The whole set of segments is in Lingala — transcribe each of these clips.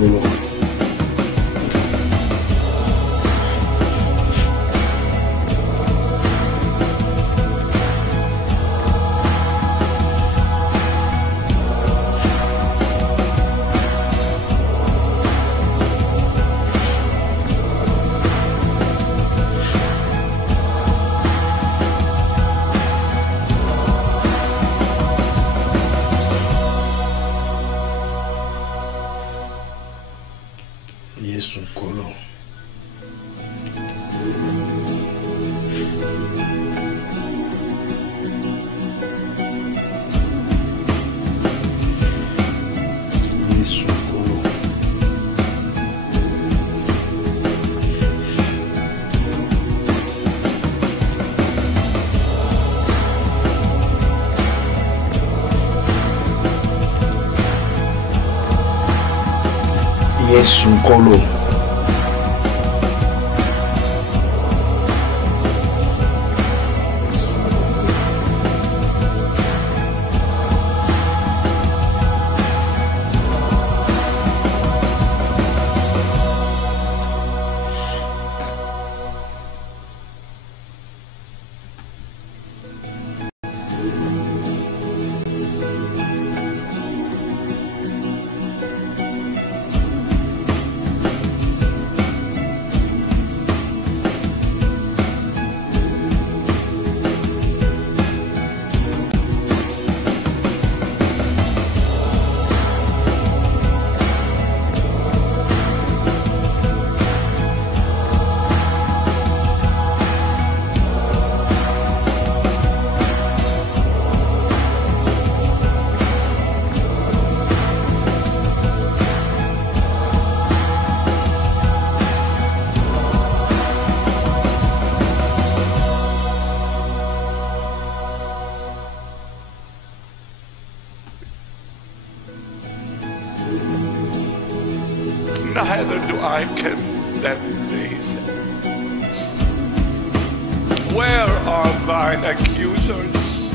Nkolo. Yesu Nkolo. Yesu Nkolo. Yesu Nkolo. Neither do I condemn thee, he said. Where are thine accusers?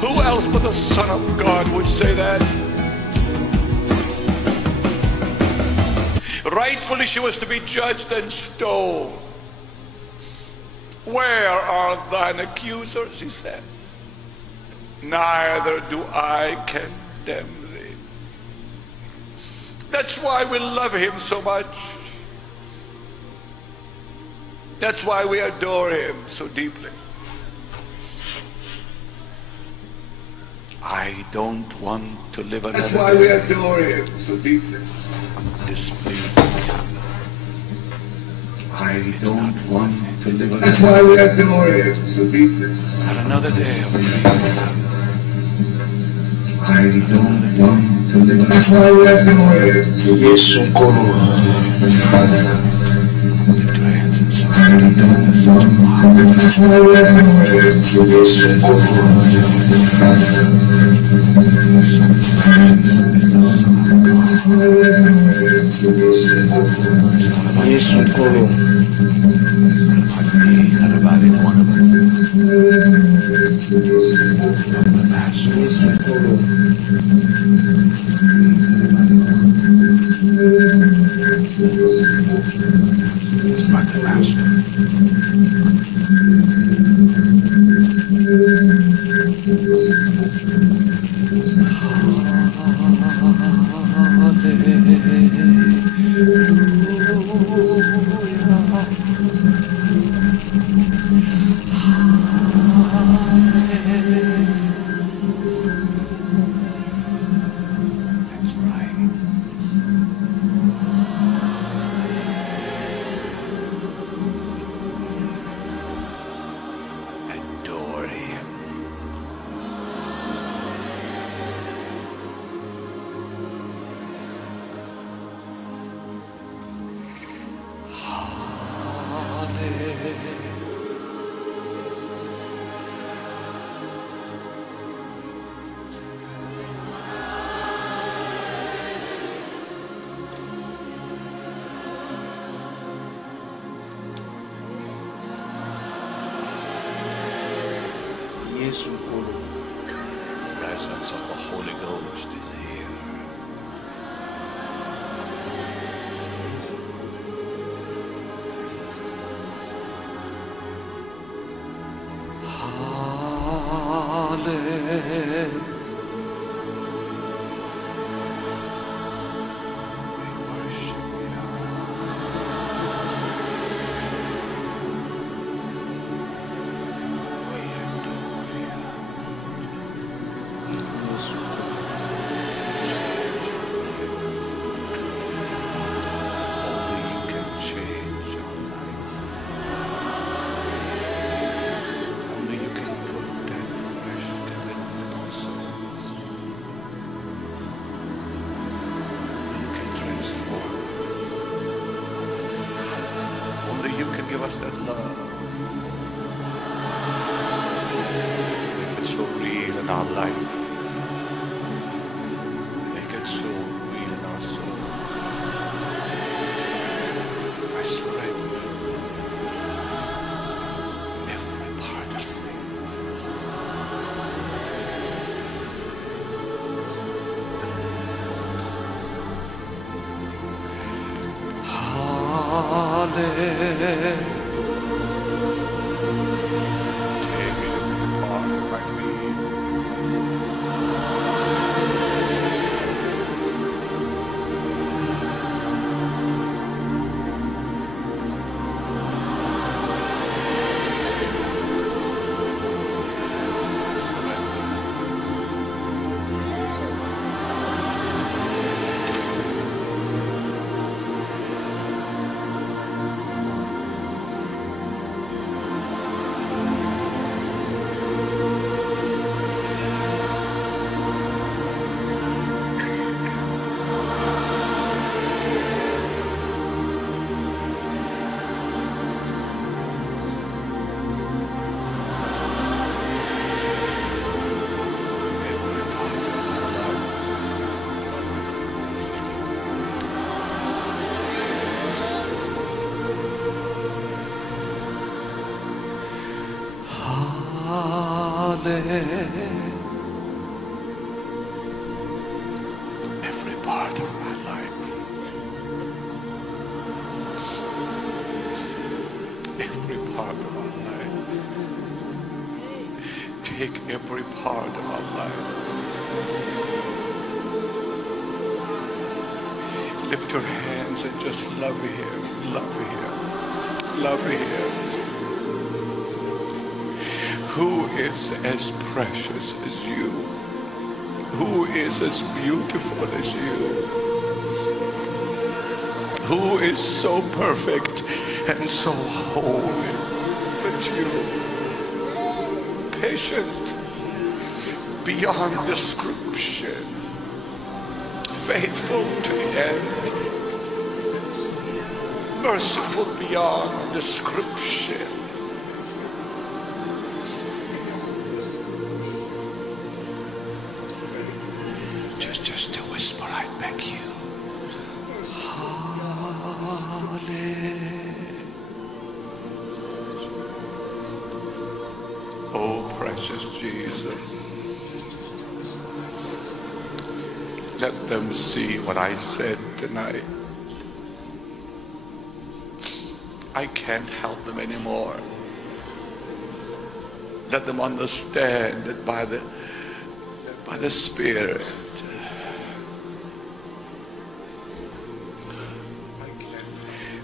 Who else but the Son of God would say that? Rightfully she was to be judged and stoned. Where are thine accusers, he said. Neither do I condemn thee. That's why we love him so much. That's why we adore him so deeply. I don't want to live another That's why we adore him so deeply. displeasing him. I don't want to live another. That's why we adore him so deeply. Not another day of I don't want to live. That's why we adore him so deeply. Yesu Nkolo. lift your hands and surrender to the Son of God. That's why we adore him so deeply. Yesu Nkolo. Yesu Nkolo. Not about any one of us. From the Master. Yesu Nkolo. It's about the Master. That's right. Adore him. Yesu Nkolo. The presence of the Holy Ghost is here. us that love. Make it so real in our life. Make it so real in our soul. I surrender every part of me. Hallelujah. Take every part of my being. Every part of my life. Every part of our life. Take every part of our life. Lift your hands and just love Him, love Him, love Him. Who is as precious as you? Who is as beautiful as you? Who is so perfect and so holy but you? Patient beyond description, faithful to the end, merciful beyond description. Just a whisper, I beg you. Oh, precious Jesus. Let them see what I said tonight. I can't help them anymore. Let them understand that by the Spirit.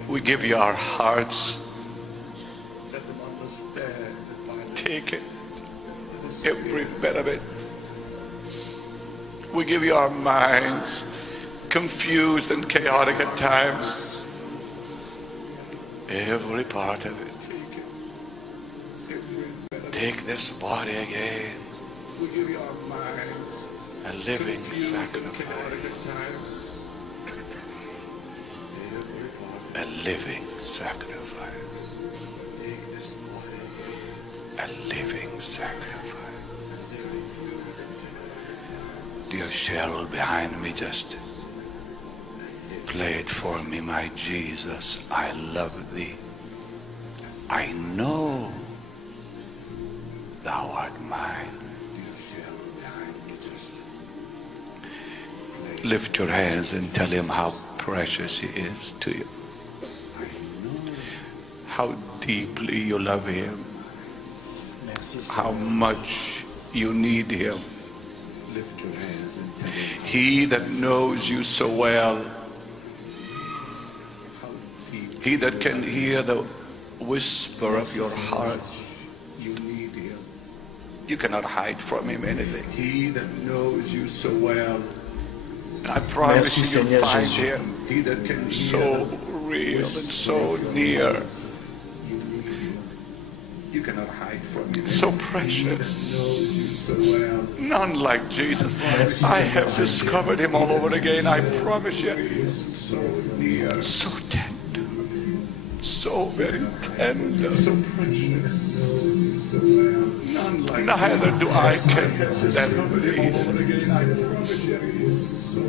We give you our hearts. Let them understand. Take it, every bit of it. We give you our minds, confused and chaotic at times. Every part of it. Take this body again. We give you our minds, a living sacrifice. A living sacrifice. A living sacrifice. Dear Cheryl behind me, just play it for me. My Jesus, I love thee. I know thou art mine. Lift your hands and tell him how precious he is to you. How deeply you love him. How much you need him. Lift your hands and tell him. He that knows you so well. He that can hear the whisper of your heart. You need him. You cannot hide from him anything. He that knows you so well. I promise you, you'll find him. He that can hear so real and so near. You cannot hide from him. So precious. None like Jesus. I have discovered him all over again. I promise you. So near. So tender. so very tender. So precious. Knows you so well. None like Neither do I condemn somebody thee. over again. I promise you, he is so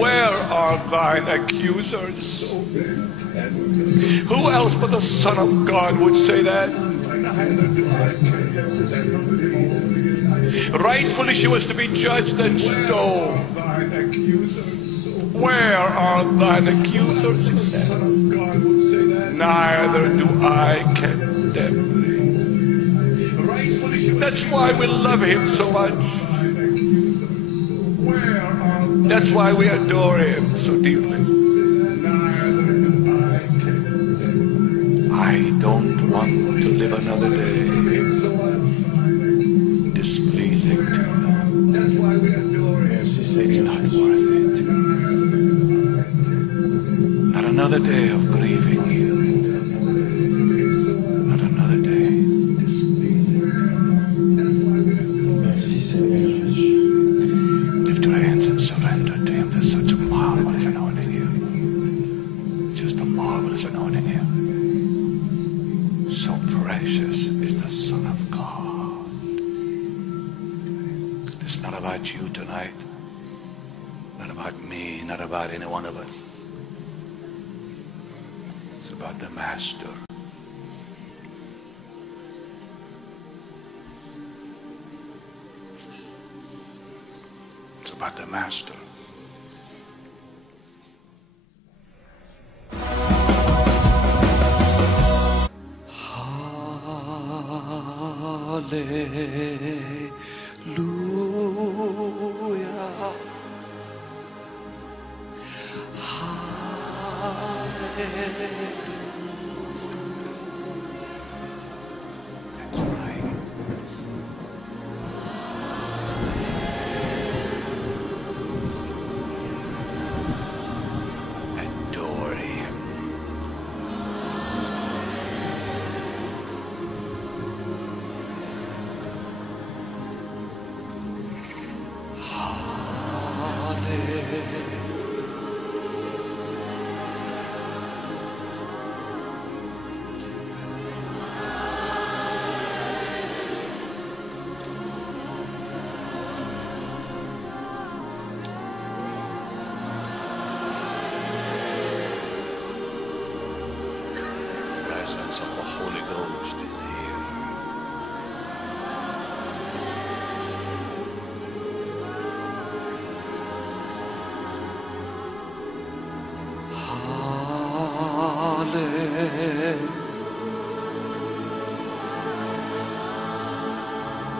Where are thine accusers? so very tender. Who else but the Son of God would say that? Neither do I condemn somebody over again. Rightfully she was to be judged and stoned. Thine accusers. Where are thine accusers? The Son of God would say that. Neither do I condemn thee. Rightfully she was That's why we love him so much. thine accusers. Where are That's why we adore him so deeply. neither do I condemn I don't want to live another day him so much. displeasing to you. That's why we adore him. It's not worth it. Not another day of grieving you. Not another day displeasing to you. Lift your hands and surrender to him. There's such a marvelous anointing here. Just a marvelous anointing here. So precious is the Son of God. It's not about you tonight. Not about me, not about any one of us. It's about the Master. It's about the Master. Hallelujah. That's right. Adore him. Hallelujah. The presence of the Holy Ghost is here. Hallelujah.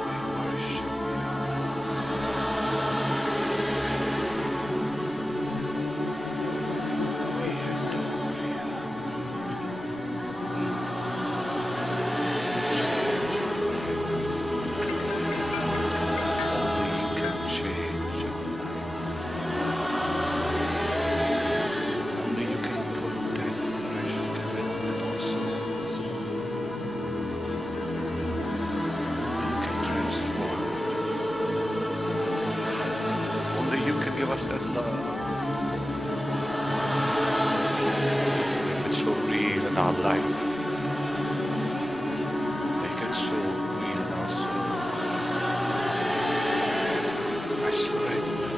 We worship you. We adore you. Change our life. Only you can change our life. Only you can put that fresh commitment in our souls. You can transform us. Only you can give us that love. Make it so real in our life. Make it so real in our soul. I surrender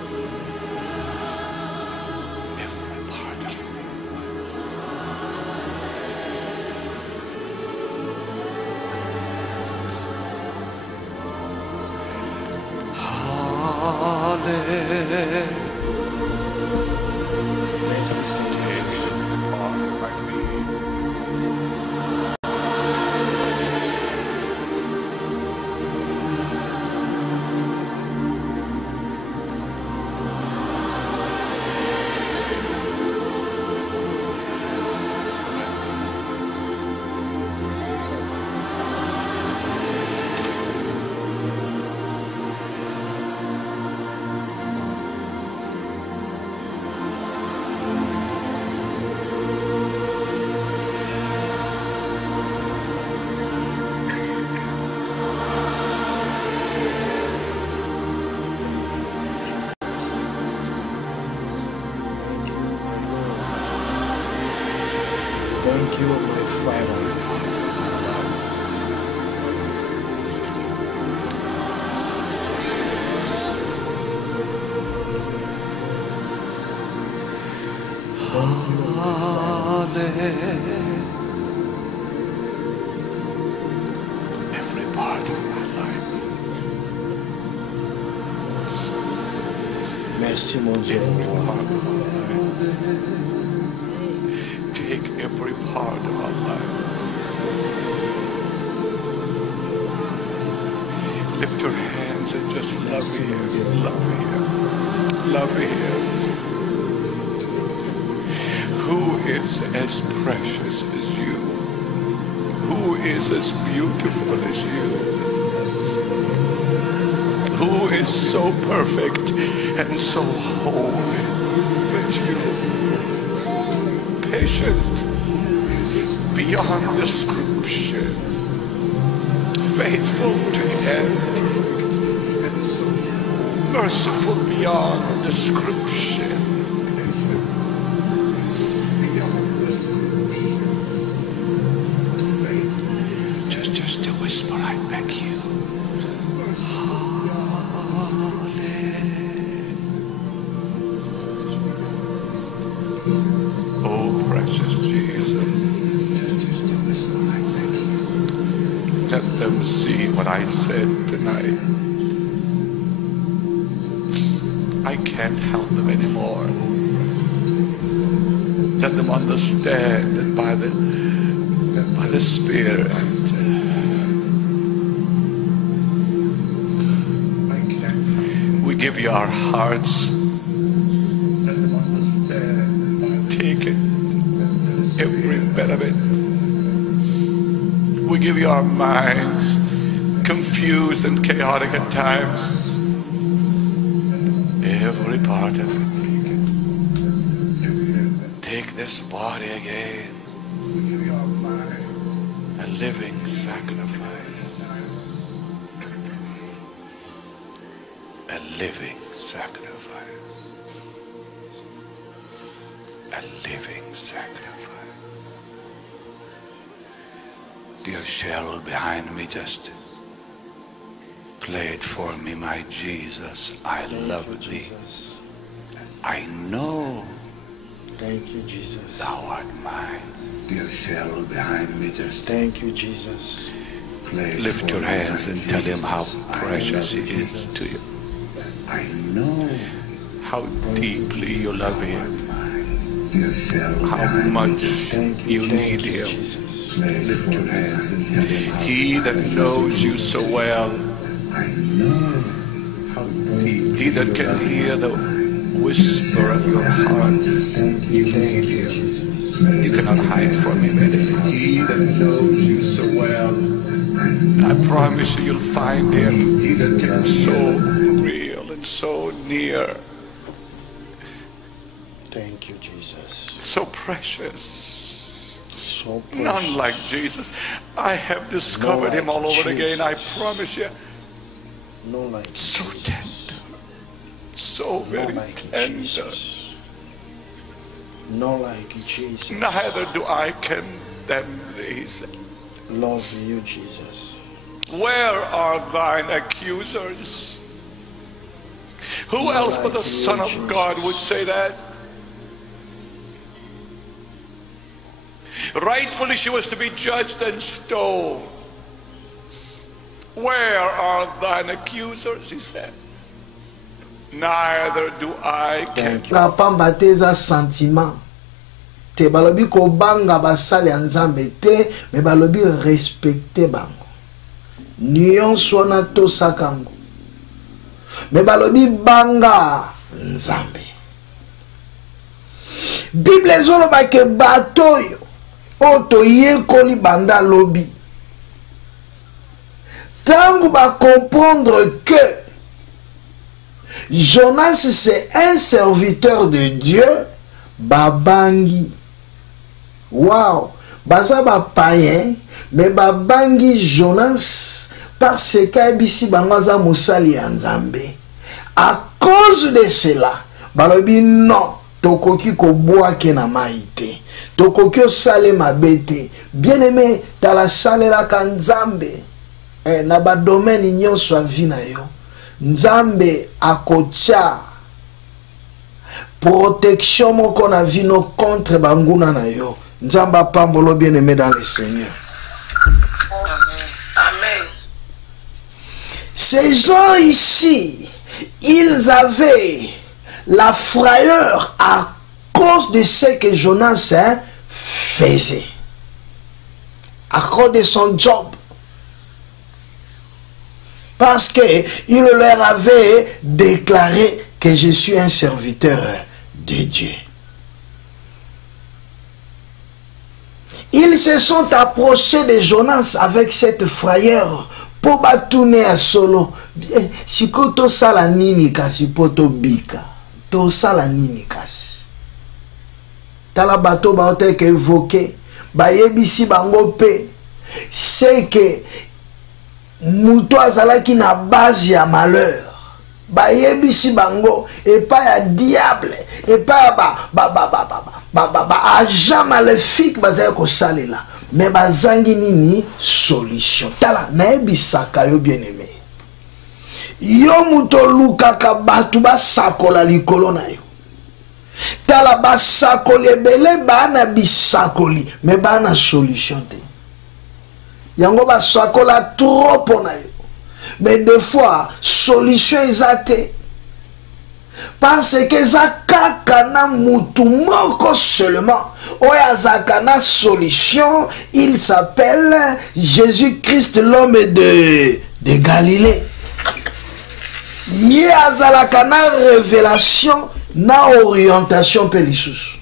every part of me. Hallelujah. Take every part of my being. Thank you, my Father. Every part of my life. Merci mon Dieu. Every part of my life. Take every part of my life. Lift your hands and just love Him. Love Him. Love Him. Who is as precious as you? Who is as beautiful as you? Who is so perfect and so holy? But you, patient beyond description, faithful to the end, merciful beyond description. Just a whisper, I beg you. Oh, precious Jesus. Just a whisper, I beg you. Let them see what I said tonight. I can't help them anymore. Let them understand that by the Spirit, we give you our hearts. Take it, every bit of it. We give you our minds, confused and chaotic at times. Every part of it. Take this body again. A living sacrifice. A living sacrifice. A living sacrifice. Dear Cheryl behind me, just play it for me, my Jesus. I love thee. I know. Thank you, Jesus. Thou art mine. Dear Cheryl behind me, just thank you, Jesus. Lift your hands and tell Him how precious He is to you. I know how deeply you love Him. How much you need Him. Lift your hands and tell Him. He that knows you so well. I know how deep. He that can hear the whisper of your heart. You need Him. You cannot hide from Him anything. He that knows you so well. I promise you, you'll find Him. He that can be so real and so near. Thank you, Jesus. So precious. So precious. None like Jesus. I have discovered Him all over again. I promise you. No like so tender. So very tender. No like Jesus. Neither do I condemn thee, he said. Love you, Jesus. Where are thine accusers? Who else but the Son of God would say that? Rightfully she was to be judged and stoned. Where are thine accusers, he said. Neither do I condemn. Pamba teza sentiment. Te balobi ko banga basali ya Nzambe te, me balobi respecte bango. Nyonso wana tosakango. Me balobi banga Nzambe. Bible ezoloba ke bato yo oto yekoli banda lobi. Tangu ba comprendre que Jonas c'est un serviteur de Dieu, babangi. Wow, baza ba païen, mais babangi Jonas parce qu'abisi bangaza musali ya Nzambe. À cause de cela, balobi non, tokoki ko boake na maite. tokokyo sale mabete. Bien aimé, ta la sale la kanzambe. Na ba domaine nyonso avina yo. Nzambe akocha protection moko na vino contre banguna na yo. Nzamba pambolo bien aimé dans le Seigneur. Amen. Ces gens ici, ils avaient la frayeur à cause de ce que Jonas faisait. À cause de son job. Parce qu'il leur avait déclaré que je suis un serviteur de Dieu. Ils se sont approchés de Jonas avec cette frayeur pour batourner à solo. Si to sala nini kasi poto bika, to sala nini kasi. Tala bato ba ote ke évoqué, ba yebisi bango pe, c'est que muto azalaki na base ya malheur. Ba yebisi bango et pas ya diable et pas agent maléfique bazali ko salela. Mais bazangi nini solution. Tala na yebisaka yo bien aimé. Yo muto lukaka batu ba sakola likolo na yo. Tala ba sakoli ebele bana bisakoli mais bana solution te. Yango ba sakola trop pona yo. Mais des fois solution ezate. Parce que zakakana mutu moko seulement. Oyazakana solution, il s'appelle Jésus-Christ, l'homme de Galilée. Yé azalakana révélation na orientation pelissus.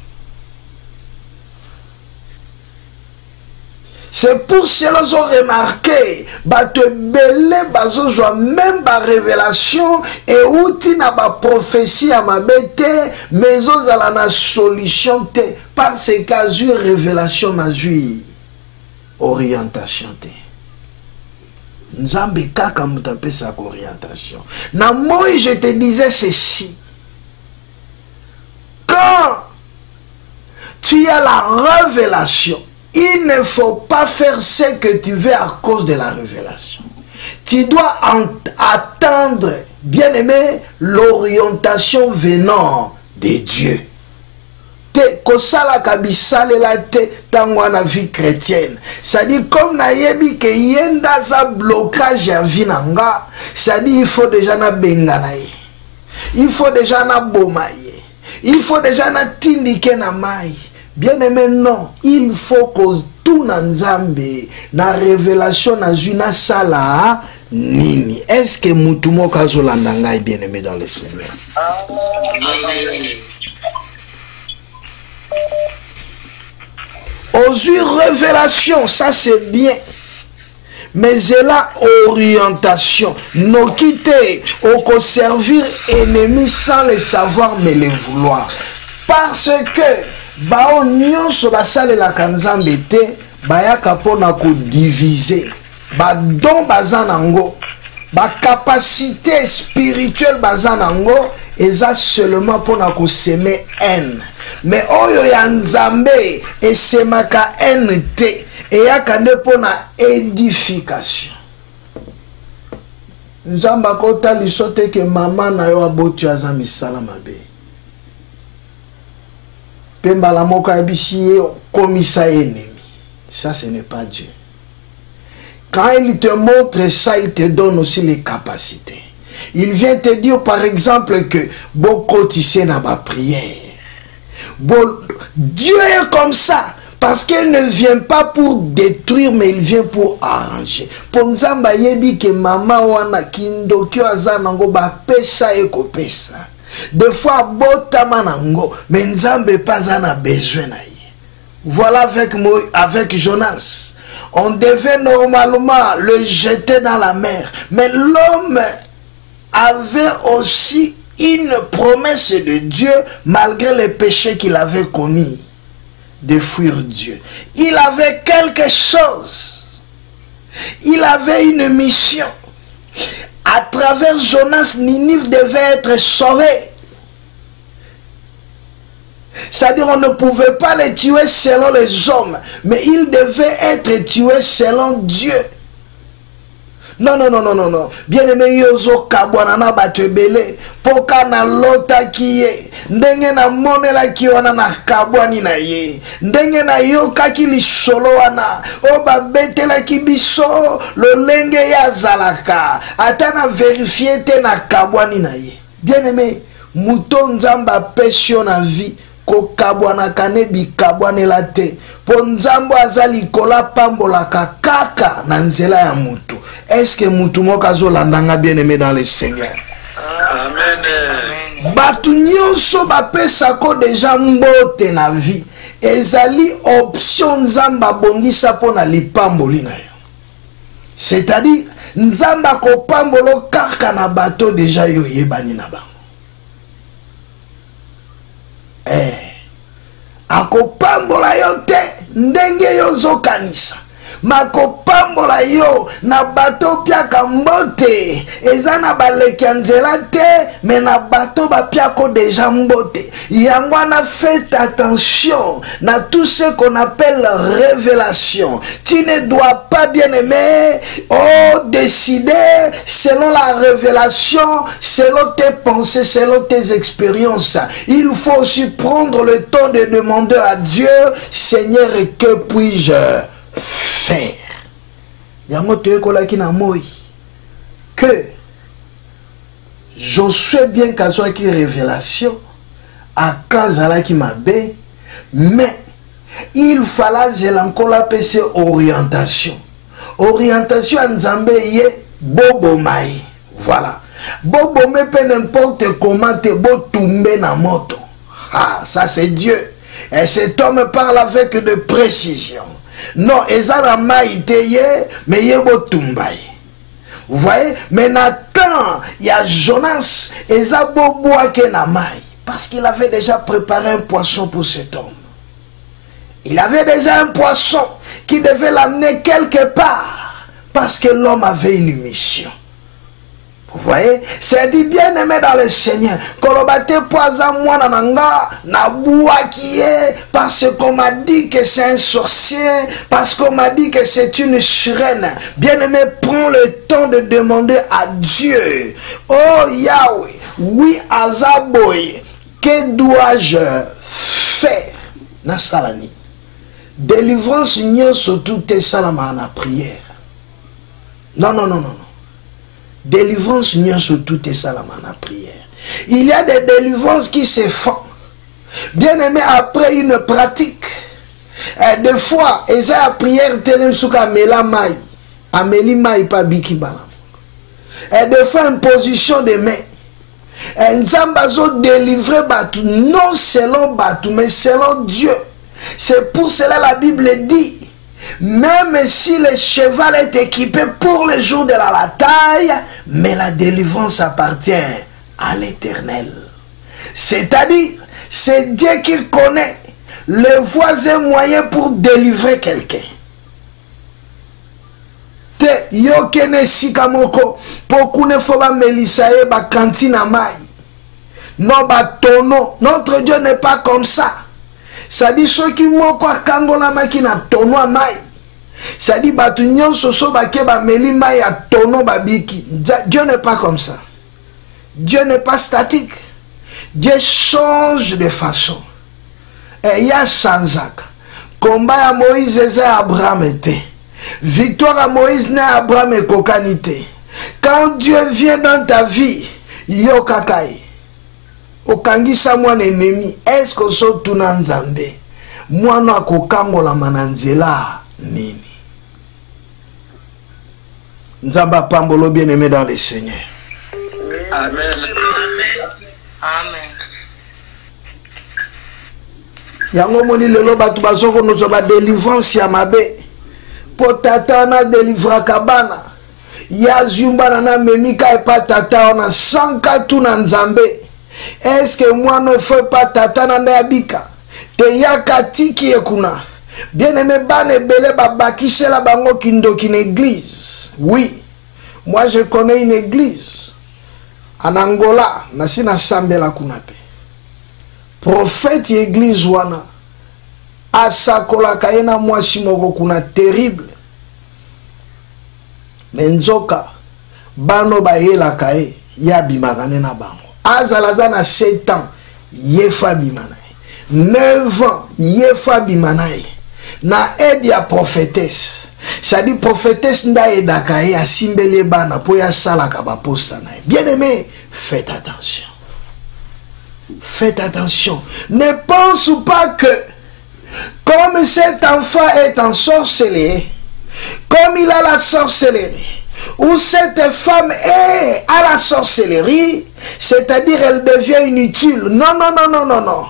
C'est pour cela qu'ils ont remarqué, te belé bazozo même ba révélation et outi na ba prophétie à ma bête, mais ils ala na solution te parce qu'azu révélation mazui orientation te. Nzambe kaka mutape sa orientation. Na moi je te disais ceci. Quand tu as la révélation, il ne faut pas faire ce que tu veux à cause de la révélation. Tu dois attendre, bien aimé, l'orientation venant de Dieu. Te kosala kabisale la te tangwa na vie chrétienne. C'est-à-dire comme na yebi ke yenda za blocage ya vie nanga, c'est-à-dire il faut déjà na benganaye. Il faut déjà na bomaye. Il faut déjà na tindike na mai. Bien aimé, non, il faut que tout nanzambe na révélation na zuna sala nini. Est-ce que mutumo kazolandanga est bien aimé dans le Seigneur? Aux yeux révélation, ça c'est bien. Mais c'est la orientation. Nous quitter au servir ennemi sans le savoir mais le vouloir. Parce que bao nyonso basale la kanzambe te bayaka pona ko diviser ba don bazanango ba capacité spirituelle bazanango eza seulement pona ko semer haine. Mais oyo ya nzambe esemaka haine te eyaka nde pona édification. Nzamba kota lisote ke mama na yo aboti aza misala mabe. Pembala moko abishi komisa ennemi. Ça ce n'est pas Dieu. Quand il te montre ça, il te donne aussi les capacités. Il vient te dire par exemple que beaucoup tissé dans ma prière. Dieu est comme ça. Parce qu'il ne vient pas pour détruire, mais il vient pour arranger. Pour nzamba yebi ke mama wana kindokyo azanango ba pesa eko pesa. Des fois, botamanango, mais nzambe pas en a besoin. Voilà avec Jonas. On devait normalement le jeter dans la mer. Mais l'homme avait aussi une promesse de Dieu malgré les péchés qu'il avait commis. De fuir Dieu. Il avait quelque chose. Il avait une mission. À travers Jonas, Ninive devait être sauvé. C'est-à-dire on ne pouvait pas les tuer selon les hommes, mais ils devaient être tués selon Dieu. Non, non, non, non, non, non. Bien-aimé, yozo kabwana na batebele. Poka na lota kiye. Ndenge na monela kiwana na kabwani na ye. Ndenge na yoka kili solo wana. Oba betela kibiso. Lolenge ya zalaka. Atana vérifier te na kabwani na ye. Bien-aimé, mouton nzamba pesio na vie. Ko kabwana kane bi kabwane la te. Po nzambo azali kola pambola kaka na nzela ya mutu. Est-ce que mutu moka zo landanga bien aimé dans le Seigneur? Amen. Batu nyonso bapesa ko deja mbote na vie. Ezali option nzamba bongisa po na lipamboli na yo. C'est-à-dire nzamba ko pambolo kaka na bato deja yo yebani na bango. Akopambola yo te ndenge yo zokanisa. Makopambola yo na bato piaka mbote. Eza na baleki nzela te, mais na bato ba piako déjà mbote. Yangwana, faites attention na tout ce qu'on appelle révélation. Tu ne dois pas, bien aimer, décider selon la révélation, selon tes pensées, selon tes expériences. Il faut aussi prendre le temps de demander à Dieu, Seigneur, que puis-je faire? Yango toyekolaki na moi que Josué bien kazwaki révélation à kazalaki mabe, mais il fallait zelankola pese orientation. Orientation à Nzambe ye bobo mai. Voilà. Bobo me pe n'importe comment te bo tomber na moto. Ah, ça c'est Dieu. Et cet homme parle avec de précision. Non, ezala maïteye, mais yebo tumbaye. Vous voyez? Mais Nathan, il y a Jonas, ezabo boake na maï. Parce qu'il avait déjà préparé un poisson pour cet homme. Il avait déjà un poisson qui devait l'amener quelque part. Parce que l'homme avait une mission. Vous voyez? C'est dit bien aimé dans le Seigneur. Kolobate poison moi nananga na bouakie parce qu'on m'a dit que c'est un sorcier, parce qu'on m'a dit que c'est une sirène. Bien aimé, prends le temps de demander à Dieu. Oh Yahweh, oui Azaboy, que dois-je faire? Nasalani. Délivrance n'y surtout tes salama na prière. Non, non, non, non. Délivrance n'y a surtout tes salamans à prière. Il y a des délivrances qui se font. Bien aimé, après une pratique. Des fois, et ça, la prière, telem souka mela mai. Ameli mai pa biki balam. Et des fois, une position de main. Et Nzambazo délivrer Batou, non selon Batou, mais selon Dieu. C'est pour cela la Bible dit. Même si le cheval est équipé pour le jour de la bataille, mais la délivrance appartient à l'Éternel. C'est-à-dire, c'est Dieu qui connaît les voies et moyens pour délivrer quelqu'un. Te yokene sikamoko pokune foba melisaye ba kantina mai. Non ba tono. Notre Dieu n'est pas comme ça. Ça dit ceux qui m'ont quoi kangola makina tono mai. Ça dit batu nyonso so bake ba meli mai a tono babiki. Dieu n'est pas comme ça. Dieu n'est pas statique. Dieu change de façon. Et il y a Sanjak. Combat à Moïse et Abraham était. Victoire à Moïse n'est Abraham et Kokanité. Quand Dieu vient dans ta vie, yo kakai. Okangisa mwana ennemi, est-ce que so tuna nzambe? Mwana kokangola mananzela nini? Nzamba pambolo bien aimé dans le Seigneur. Amen. Amen. Yango moni lelo batu bazoko nozo ba délivrance ya mabe. Potata na délivra kabana. Ya zumba na memika e pa tata na sanka tuna nzambe. Est-ce que moi ne fais pas tata na ndabika? Te yaka tiki ekuna. Bien aimé bane bele babakishe la bango kindoki une église. Oui. Moi je connais une église en Angola, na sina sambela kunape. prophète église wana asakolaka ye na mwasi moko kuna terrible me nzoka bano bayelaka ye ya bimaka ne na bango azalaza na 7 ans ye fa bima na ye 9 ans ye fa bima na ye na aide ya prophétesse c'est-à-dire prophétesse nda edaka ye asimbeli bana po ya salaka baposta na ye. Bien aimé, faites attention. Faites attention. Ne pense pas que comme cet enfant est en sorcellerie, comme il a la sorcellerie, ou cette femme est à la sorcellerie, c'est-à-dire elle devient inutile. Non, non, non, non, non, non.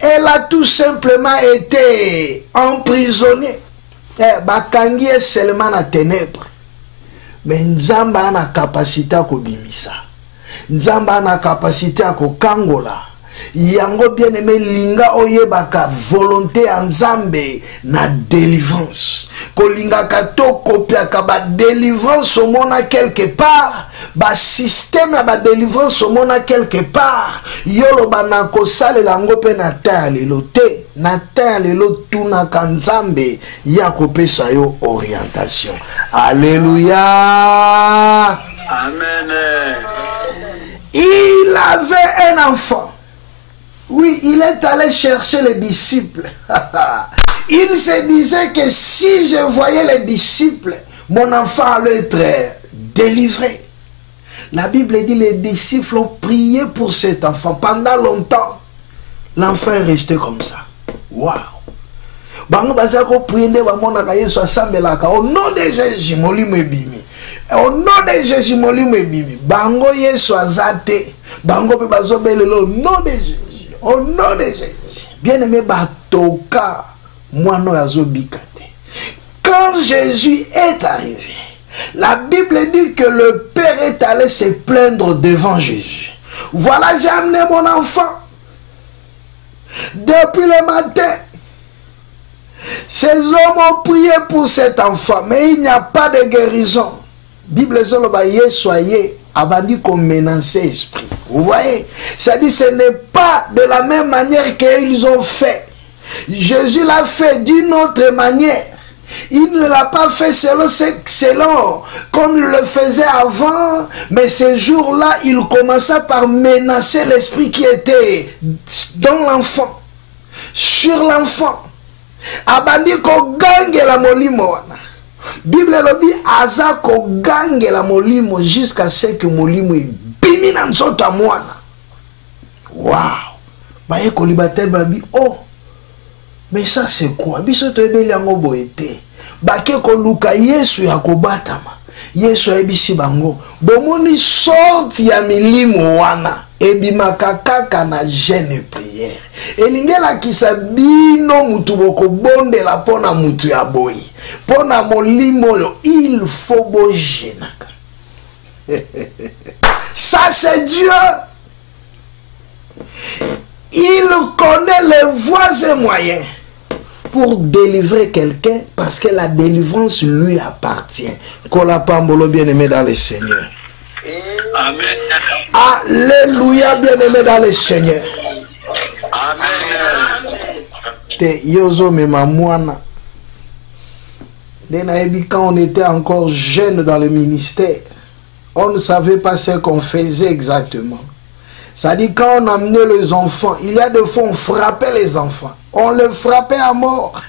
Elle a tout simplement été emprisonnée. Bakangi est seulement na ténèbres. Mais Nzamba a la capacité à kobimisa. Nzamba a la capacité à kokangola. Yango bien aimé linga oyebaka volonté en Nzambe na délivrance. Kolinga kato kopiaka ba délivrance au monde quelque part. Ba système ba délivrance au monde quelque part. Yolo banako sale lango pe na ta lelo te. Na ta lelo tuna kanzambe ya kopesa yo orientation. Alléluia. Amen. Il avait un enfant. Oui, il est allé chercher les disciples. Il se disait que si je voyais les disciples, mon enfant allait être délivré. La Bible dit que les disciples ont prié pour cet enfant. Pendant longtemps, l'enfant est resté comme ça. Waouh! Bango bazako priende bamona Yesu asambelaka au nom de Jésus molimo ebimi. Au nom de Jésus molimo ebimi. Bango Yesu azate. Bango pe bazobelelo au nom de Jésus. Au nom de Jésus. Bien-aimé batoka moano yazobikate. Quand Jésus est arrivé, la Bible dit que le Père est allé se plaindre devant Jésus. Voilà, j'ai amené mon enfant. Depuis le matin, ces hommes ont prié pour cet enfant, mais il n'y a pas de guérison. Bible soyez abandi comme menacer esprit. Vous voyez, ça dit ce n'est pas de la même manière qu'ils ont fait. Jésus l'a fait d'une autre manière. Il ne l'a pas fait selon comme il le faisait avant, mais ce jour-là, il commença par menacer l'esprit qui était dans l'enfant, sur l'enfant. Abandi ko gange la molimo wana. Bible lobi aza ko gange la molimo jusqu'à ce que molimo bimi na nzoto ya mwana. Wow. Baye ko libatel babi oh. Mais ça c'est quoi? Biso to ebeli yango boete. Bake ko luka Yesu ya kobatama. Yesu ebisi bango. Bomoni sorti ya milimo wana. Ebimaka kaka na jeûne et prière. Elingela kisabino mutu boko bonde la pona mutu ya boy. Pona molimo yo il faut bojenaka. Ça c'est Dieu. Il connaît les voies et moyens pour délivrer quelqu'un parce que la délivrance lui appartient. Kolapambolo bien-aimé dans le Seigneur. Amen. Alléluia bien-aimé dans le Seigneur. Amen. Te yozo memamwana. Quand on était encore jeune dans le ministère, on ne savait pas ce qu'on faisait exactement. Ça dit quand on amenait les enfants, il y a des fois on frappait les enfants. On les frappait à mort.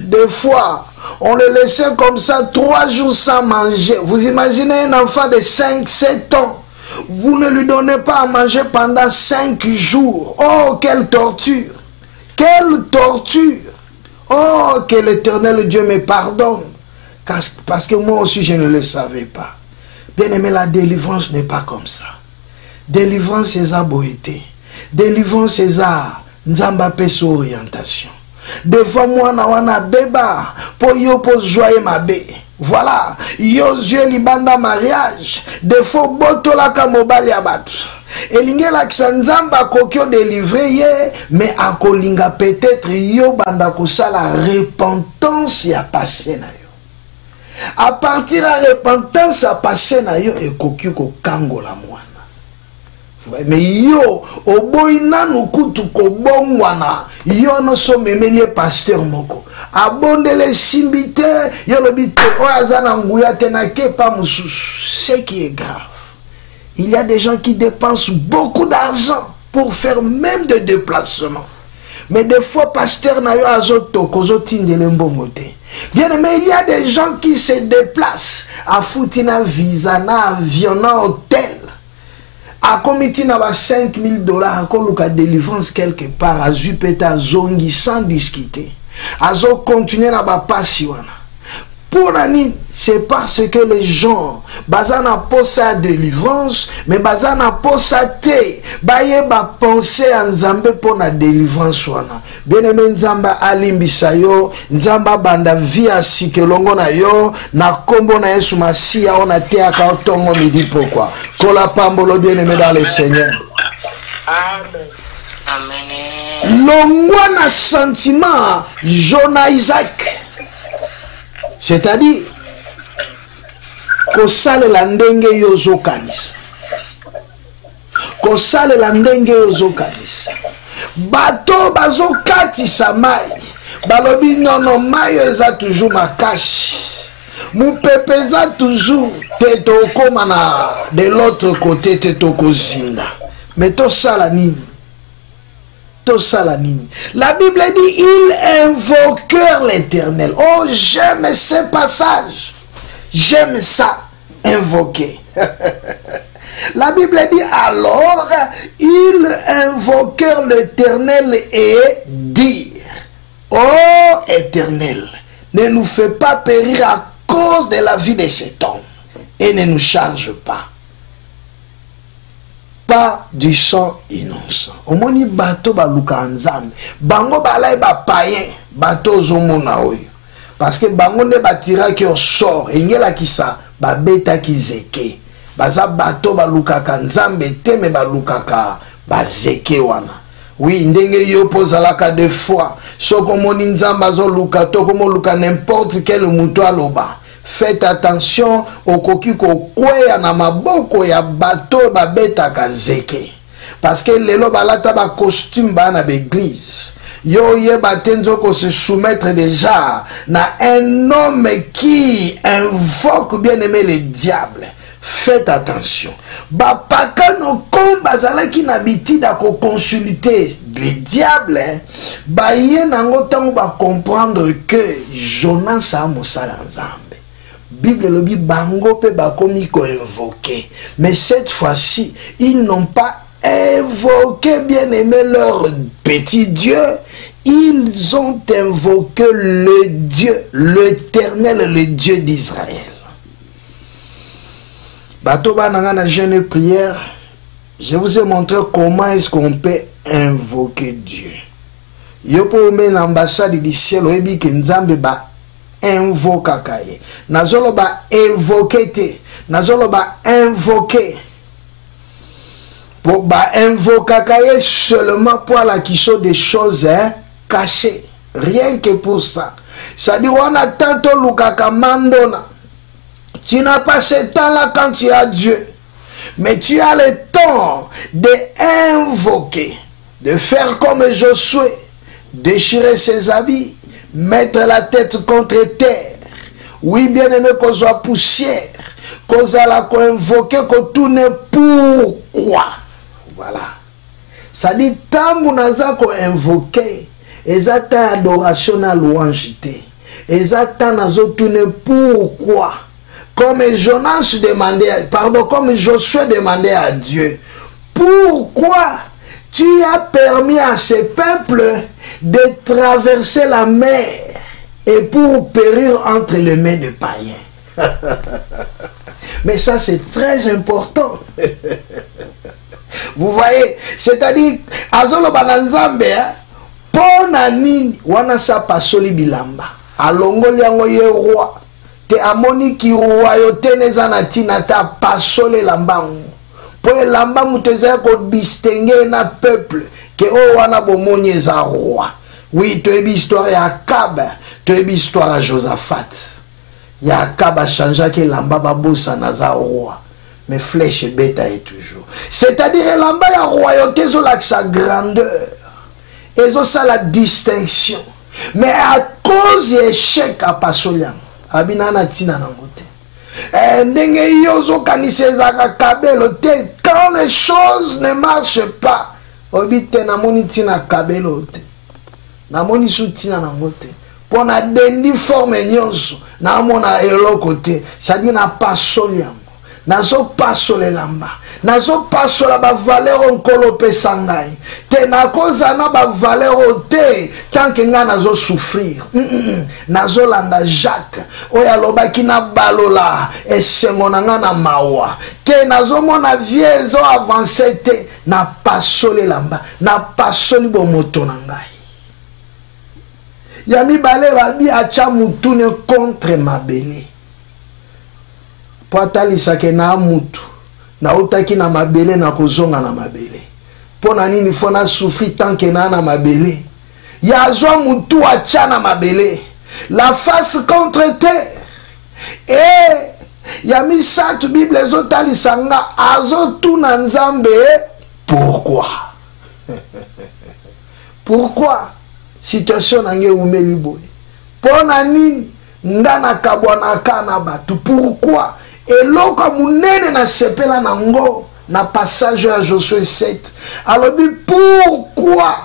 Des fois, on les laissait comme ça 3 jours sans manger. Vous imaginez un enfant de 5-7 ans. Vous ne lui donnez pas à manger pendant 5 jours. Oh, quelle torture! Quelle torture! Oh, que l'Éternel Dieu me pardonne. Parce que moi aussi, je ne le savais pas. Bien aimé, la délivrance n'est pas comme ça. Délivrance, c'est sa beauté. Délivrance, c'est sa nzamba peso orientation. Des fois, moi, na wana beba, pour yo pour joyer ma bé. Voilà, yo yeux libanda mariage. Des fois, boto la kamobali abatu. Elinge la kisanzamba kokyo délivré ye, mais akolinga peut-être yo banda kosa la repentance ya passé na yo. À partir de la repentance ya passé na yo, et kokyo ko kango la mwana. Mais yo, oboy nanu kutu ko bongwana, yo no so memelie pasteur moko. Abondele simbite, yo lobite, oazana nguya tenake pa mususu. Ce qui est grave. Il y a des gens qui dépensent beaucoup d'argent pour faire même des déplacements. Mais des fois, pasteur na yo azoto, kozo tindele mbongote. Bien aimé, il y a des gens qui se déplacent à foutina visa, na avion, na hôtel. A comité na ba 5 000 $, à koluka délivrance quelque part, à zupeta zongi sans discuter. A zo continuer na ba passion. Pour Nani, c'est parce que les gens, bazana posa délivrance, mais bazana posa te, baye ba penser en Nzambe pour la délivrance wana. Bien-aimé Nzamba alimbisa yo, Nzamba banda via sikelongo na yo, na kombo na Yesu Masia, on a te akaotongo midi pourquoi. Kola pambolo bien-aimé dans le Seigneur. Amen. Amen. Longwa na sentiment, Jonah Isaac. C'est-à-dire, kosale la ndenge yozo kanisa. Kosale la ndenge yozo kanisa. Bato bazo katisa mai. Balobi nono mai eza toujours makashi. Moupepe eza toujours te tokoma na de l'autre côté te tokozinda. Mais to sala nini? La Bible dit, ils invoquèrent l'Éternel. Oh, j'aime ce passage. J'aime ça, invoquer. La Bible dit, alors, ils invoquèrent l'Éternel et dirent, oh Éternel, ne nous fais pas périr à cause de la vie de cet homme et ne nous charge pas. Pas du sang innocent. Omoni bato baluka nzambe. Bango balai ba païen, bato zomona oyo. Parce que bango ne batira ki au sort, engela ki sa ba beta ki zeke. Baza bato baluka ka nzambe te me baluka ka ba zeke wana. Oui, ndenge yo pozalaka deux fois. Soko moni nzamba zo luka to komo luka n'importe quel muto aloba. Faites attention au kokiko kweya na maboko ya bato babeta kazeke. Parce que lelo balata ba costume ba na l'église. Yo ye batenzo ko se soumettre déjà na un homme qui invoque bien aimé le diable. Faites attention. Bapaka no komba zala ki nabitida ko consulter le diable. Ba ye nango tango ba comprendre que Jonas a mosala nzambe. Bible le dit bango pe bakomi ko invoqué. Mais cette fois-ci, ils n'ont pas invoqué bien aimé leur petit Dieu. Ils ont invoqué le Dieu, l'Éternel, le Dieu d'Israël. Bato bananga na jeûne et prière, je vous ai montré comment est-ce qu'on peut invoquer Dieu. Yo po me l'ambassade du ciel oyebi ke nzambe ba invoquer kaye. Nazolo ba invoquer te, nazolo ba invoquer. Pour ba invoquer kaye seulement pour la question des choses cachées. Rien que pour ça. Ça dit on a tanto lukaka mandona. Tu n'as pas ce temps-là quand tu as Dieu. Mais tu as le temps d'invoquer, de faire comme Josué, déchirer ses habits, mettre la tête contre terre. Oui, bien aimé, qu'on soit poussière, qu'on soit invoquer, qu'on tourne pourquoi. Voilà. Ça dit, tant que nous invoqué, et ça adoration à louange. Et ça tourne pourquoi. Comme Jonas demandait, pardon, comme Josué demandait à Dieu, pourquoi tu as permis à ce peuple de traverser la mer et pour périr entre les mains de païens? Mais ça c'est très important. Vous voyez, c'est-à-dire, azolo bananzambe, ponani wana sa pasoli bilamba, alongoli yango ye roi. Te amoni ki royauté neza na tina ta pasole lambangu. Po lambangu te za ko distinguer na peuple ke o wana bomoni eza roi. Oui, tu as histoire ya Akab, tu as histoire à Josaphat. Ya Akab a changé que lamba babosa na za roi. mais flèche bêta est toujours. C'est-à-dire, l'amba ya royauté, sa grandeur. Et ça la distinction. Mais à cause de l'échec à Pasoliam, abinana tina nangote. Quand les choses ne marchent pas, obite namoni tina kabelo te. Namoni soutina nangote. Pour na dendi forme nyonso, namona eloko te. Ça dit na Pasoliam. Nazo pasole lamba. Nazo pasola ba valeur nkolo pesa ngai. Te na koza na ba valeur te tant que nga nazo souffrir. Nazo landa Jacques. Oya lobaki na balola esengo na nga na mawa. Te nazo mona viezo avancé te na pasole lamba. Na pasoli bo moto na ngai. Yami bale babi acha mutune contre mabele. Po atalisa ke na mutu na utaki na mabele na kozonga na mabele po na nini fona souffri tant que na mabele ya zo mutu acha na mabele la face contre terre et ya misatu Bible zo talisa nga azo tuna nzambe pourquoi pourquoi situation nange umeli boye po na nini ngana kabwana kana batu pourquoi et l'autre munene na sepela nango na passage à Josué 7 alors pourquoi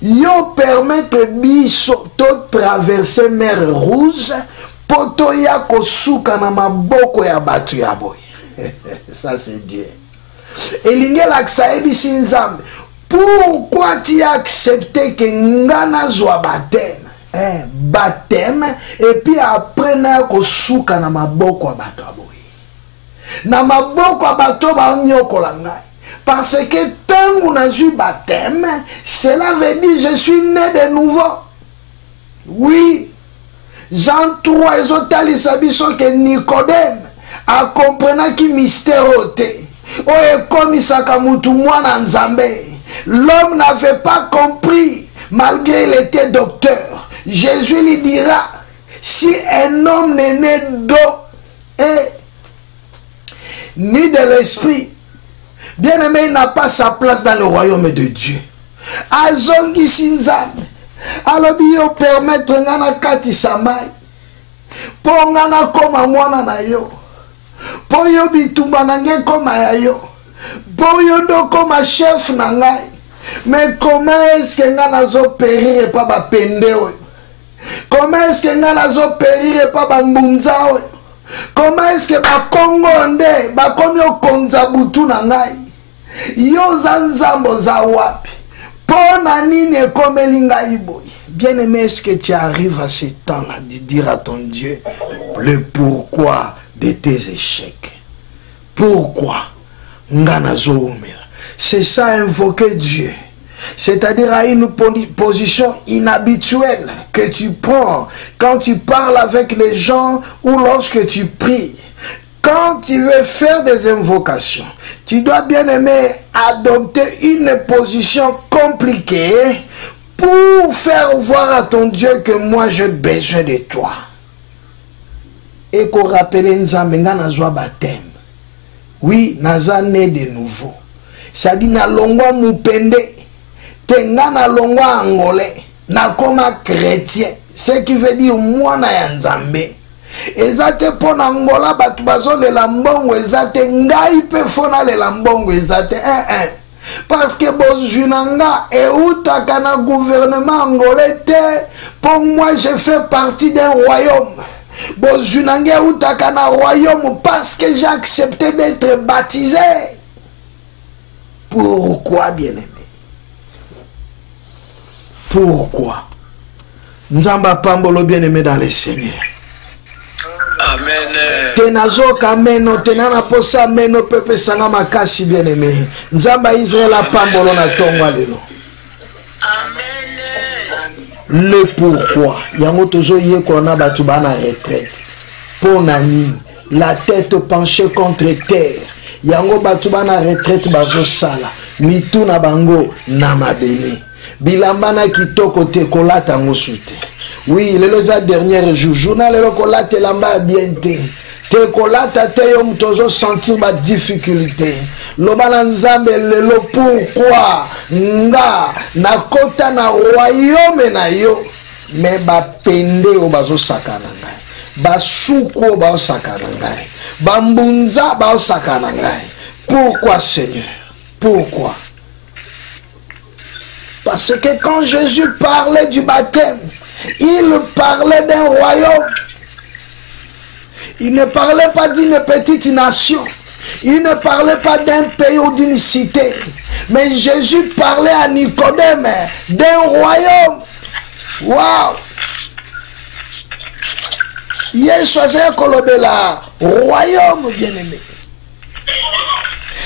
yo permettre biso to traverser mer rouge poto ya kosuka na maboko ya batu ya boy ça c'est Dieu et l'ingela ksaebi sinzambe pourquoi tu as accepté que ngana zwa baptême baptême et puis après na kosuka na maboko ya batu ya boy na maboko abato ba nyokola ngai parce que tant on a eu baptême cela veut dire je suis né de nouveau oui Jean 3 ezotali sabiso que Nicodème a comprenant qui mystère ote o ekomisaka mutu mwana nzambe l'homme n'avait pas compris malgré il était docteur Jésus lui dira si un homme n'est né d'eau et ni de l'esprit, bien-aimé, il n'a pas sa place dans le royaume de Dieu. Azongi sinzan, alors bio permettre ngana kati samai, po ngana koma mwana na yo, po yo bitumba nange koma ya yo, po yo do koma chef na ngai, mais comment est-ce que ngana zo périr pa ba pende oyo? Comment est-ce que ngana zo périr pa ba mbunza oyo? Comment est-ce que ba Congo nde ba komi okonza butu na ngai yo zanzambo za wapi pona nini ekomeli ngai boy bien-aimé est-ce que tu arrives à ce temps-là de dire à ton Dieu le pourquoi de tes échecs pourquoi ngana zoumela c'est ça invoquer Dieu. C'est-à-dire à une position inhabituelle que tu prends quand tu parles avec les gens ou lorsque tu pries. Quand tu veux faire des invocations, tu dois bien aimer adopter une position compliquée pour faire voir à ton Dieu que moi j'ai besoin de toi. Et qu'on rappelle Nzambe nazwa baptême. Oui, naza né de nouveau. Ça dit na longwa mupende. Tengana longwa angolais, na koma chrétien, ce qui veut dire moi na yanzambe. Ezate pona angola batu bazo le lambongo ezate ngai pe fona le lambongo ezate parce que bozunanga e utaka na gouvernement angolais te pour moi je fais partie d'un royaume. Bozunanga utaka na royaume parce que j'ai accepté d'être baptisé. Pourquoi bien-aimé? Pourquoi? Nzamba pambolo bien-aimé dans les Seigneurs. Amen. Tenazo kameno tenana posa meno pepe sanga makasi bien-aimé. Nzamba Israël a pambolo na tongwa lelo. Amen. Le pourquoi? Yango tozo yé kona batu bana retraite. Pour nani la tête penchée contre terre. Yango batu bana retraite bazo sala. Mitu na bango na mabele. Bilambana kitoko te kolata ngosute. Oui, le dernier jour, journal le kolate lamba bien te. te kolata te yo mutozo sentir ba difficulté loba na nzambe lelo pourquoi nga nakota na royaume na yo me bapende o bazosakana ngai basuku o bazosakana ngai bambunza bazosakana ngai. Pourquoi Seigneur? Pourquoi? Parce que quand Jésus parlait du baptême, il parlait d'un royaume. Il ne parlait pas d'une petite nation. Il ne parlait pas d'un pays ou d'une cité. Mais Jésus parlait à Nicodème d'un royaume. Waouh! Yesu azali kolobela royaume bien-aimé.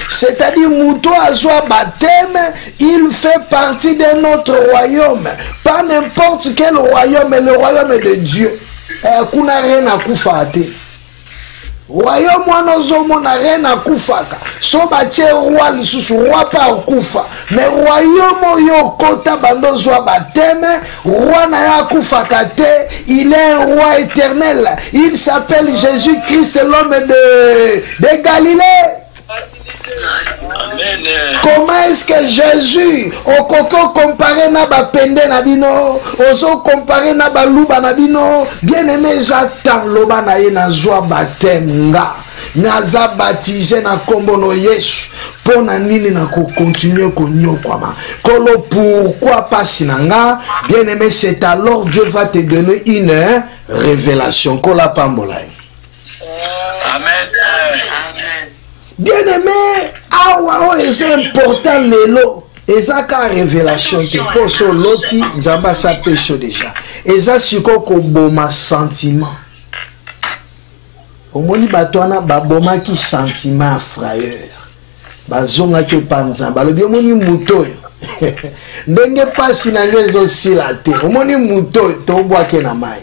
C'est-à-dire Mouto Azwa baptême, il fait partie d'un autre royaume. Pas n'importe quel royaume, mais le royaume de Dieu. Kuna rien à koufate. Royaume wanozomo na rien à koufaka. So bache roi lisusu roi pa koufa. Mais royaume yo kota bandozwa baptême, roi na ya koufaka te, il est un roi éternel. Il s'appelle Jésus-Christ, l'homme de Galilée. Amen. Comment est-ce que Jésus au koko comparé na ba pende na bino, ozo comparé na ba luba na bino, bien aimé j'attends loba na ye na zwa baptême nga naza baptisé na kombo no Yesu pona nini na ko continuer ko nyokwama kolo pourquoi pas sinanga bien aimé c'est alors Dieu va te donner une révélation kola pambola. Amen. Bien-aimé, awa c'est important lelo. Ezaka révélation te poso loti nzamba sa pécho déjà. Eza siko ko boma sentiment. Omoni batwana baboma ki sentiment frayeur. Bazonga ke panzamba. Le bien moni muto. Ndenge pasi na ngezo silate. Omoni muto to boa ke na mai.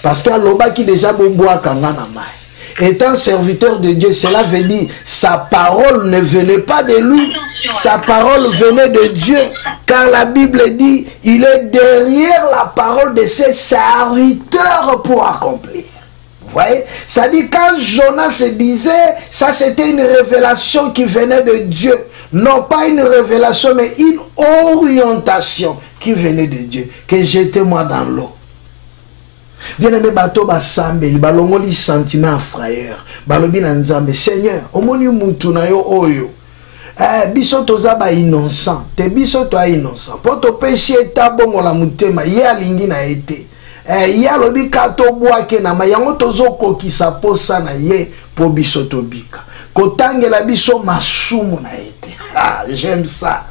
Parce que aloba ki déjà bo boa kanga na mai. Étant serviteur de Dieu, cela veut dire sa parole ne venait pas de lui, sa parole venait de Dieu, car la Bible dit il est derrière la parole de ses serviteurs pour accomplir. Vous voyez, ça dit quand Jonas se disait, ça c'était une révélation qui venait de Dieu, non pas une révélation mais une orientation qui venait de Dieu, que jetez-moi dans l'eau. Bien-aimé bato basambeli balongoli sentiment frayeur balobi na nzambe Seigneur omoni mutu na yo oyo biso toza ba innocent te biso to innocent poto peshi eta bongo la mutema ye alingi na ete ye alobi kato bwake na mayango tozo kokisa posa na ye po biso tobika kotangela biso masumu na ete. J'aime ça.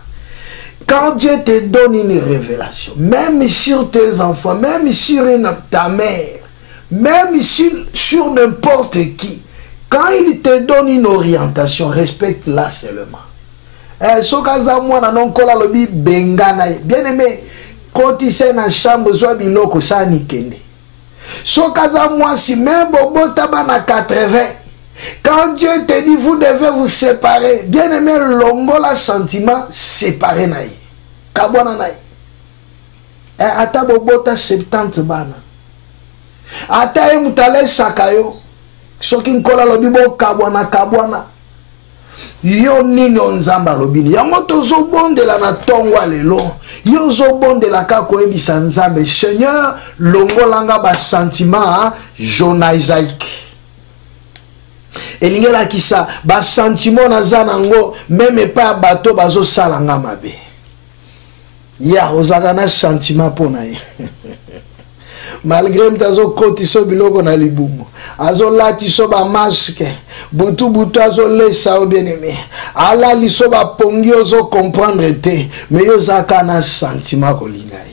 Quand Dieu te donne une révélation, même sur tes enfants, même sur ta mère, même sur n'importe qui, quand il te donne une orientation, respecte-la seulement. Bien aimé, quand tu sais dans la chambre, si même bobo tabana 80, quand Dieu te dit vous devez vous séparer, bien aimé, longola sentiment séparé naï. Kabwana naï. Ata bobota 70 bana. Ata e mutale sakayo. Soki nkola lobi bo kabwana. Yo nino nzamba lobini. Yango tozo bondela na tongwa lelo. Yo zo bondela kako ebisa nzambe. Seigneur, longolanga ba sentiment Jonah Isaac. Elingela kisa ba sentiment na zanango même pas bato bazo salanga mabe. Ya ozagana sentiment pona ye. Malgré mtazo koti so biloko na libumu. Azo lati so ba masque. Butu azo lesa o bien-aimé. Ala li so ba pongi ozo comprendre te. Mais yo zakana sentiment kolinga ye.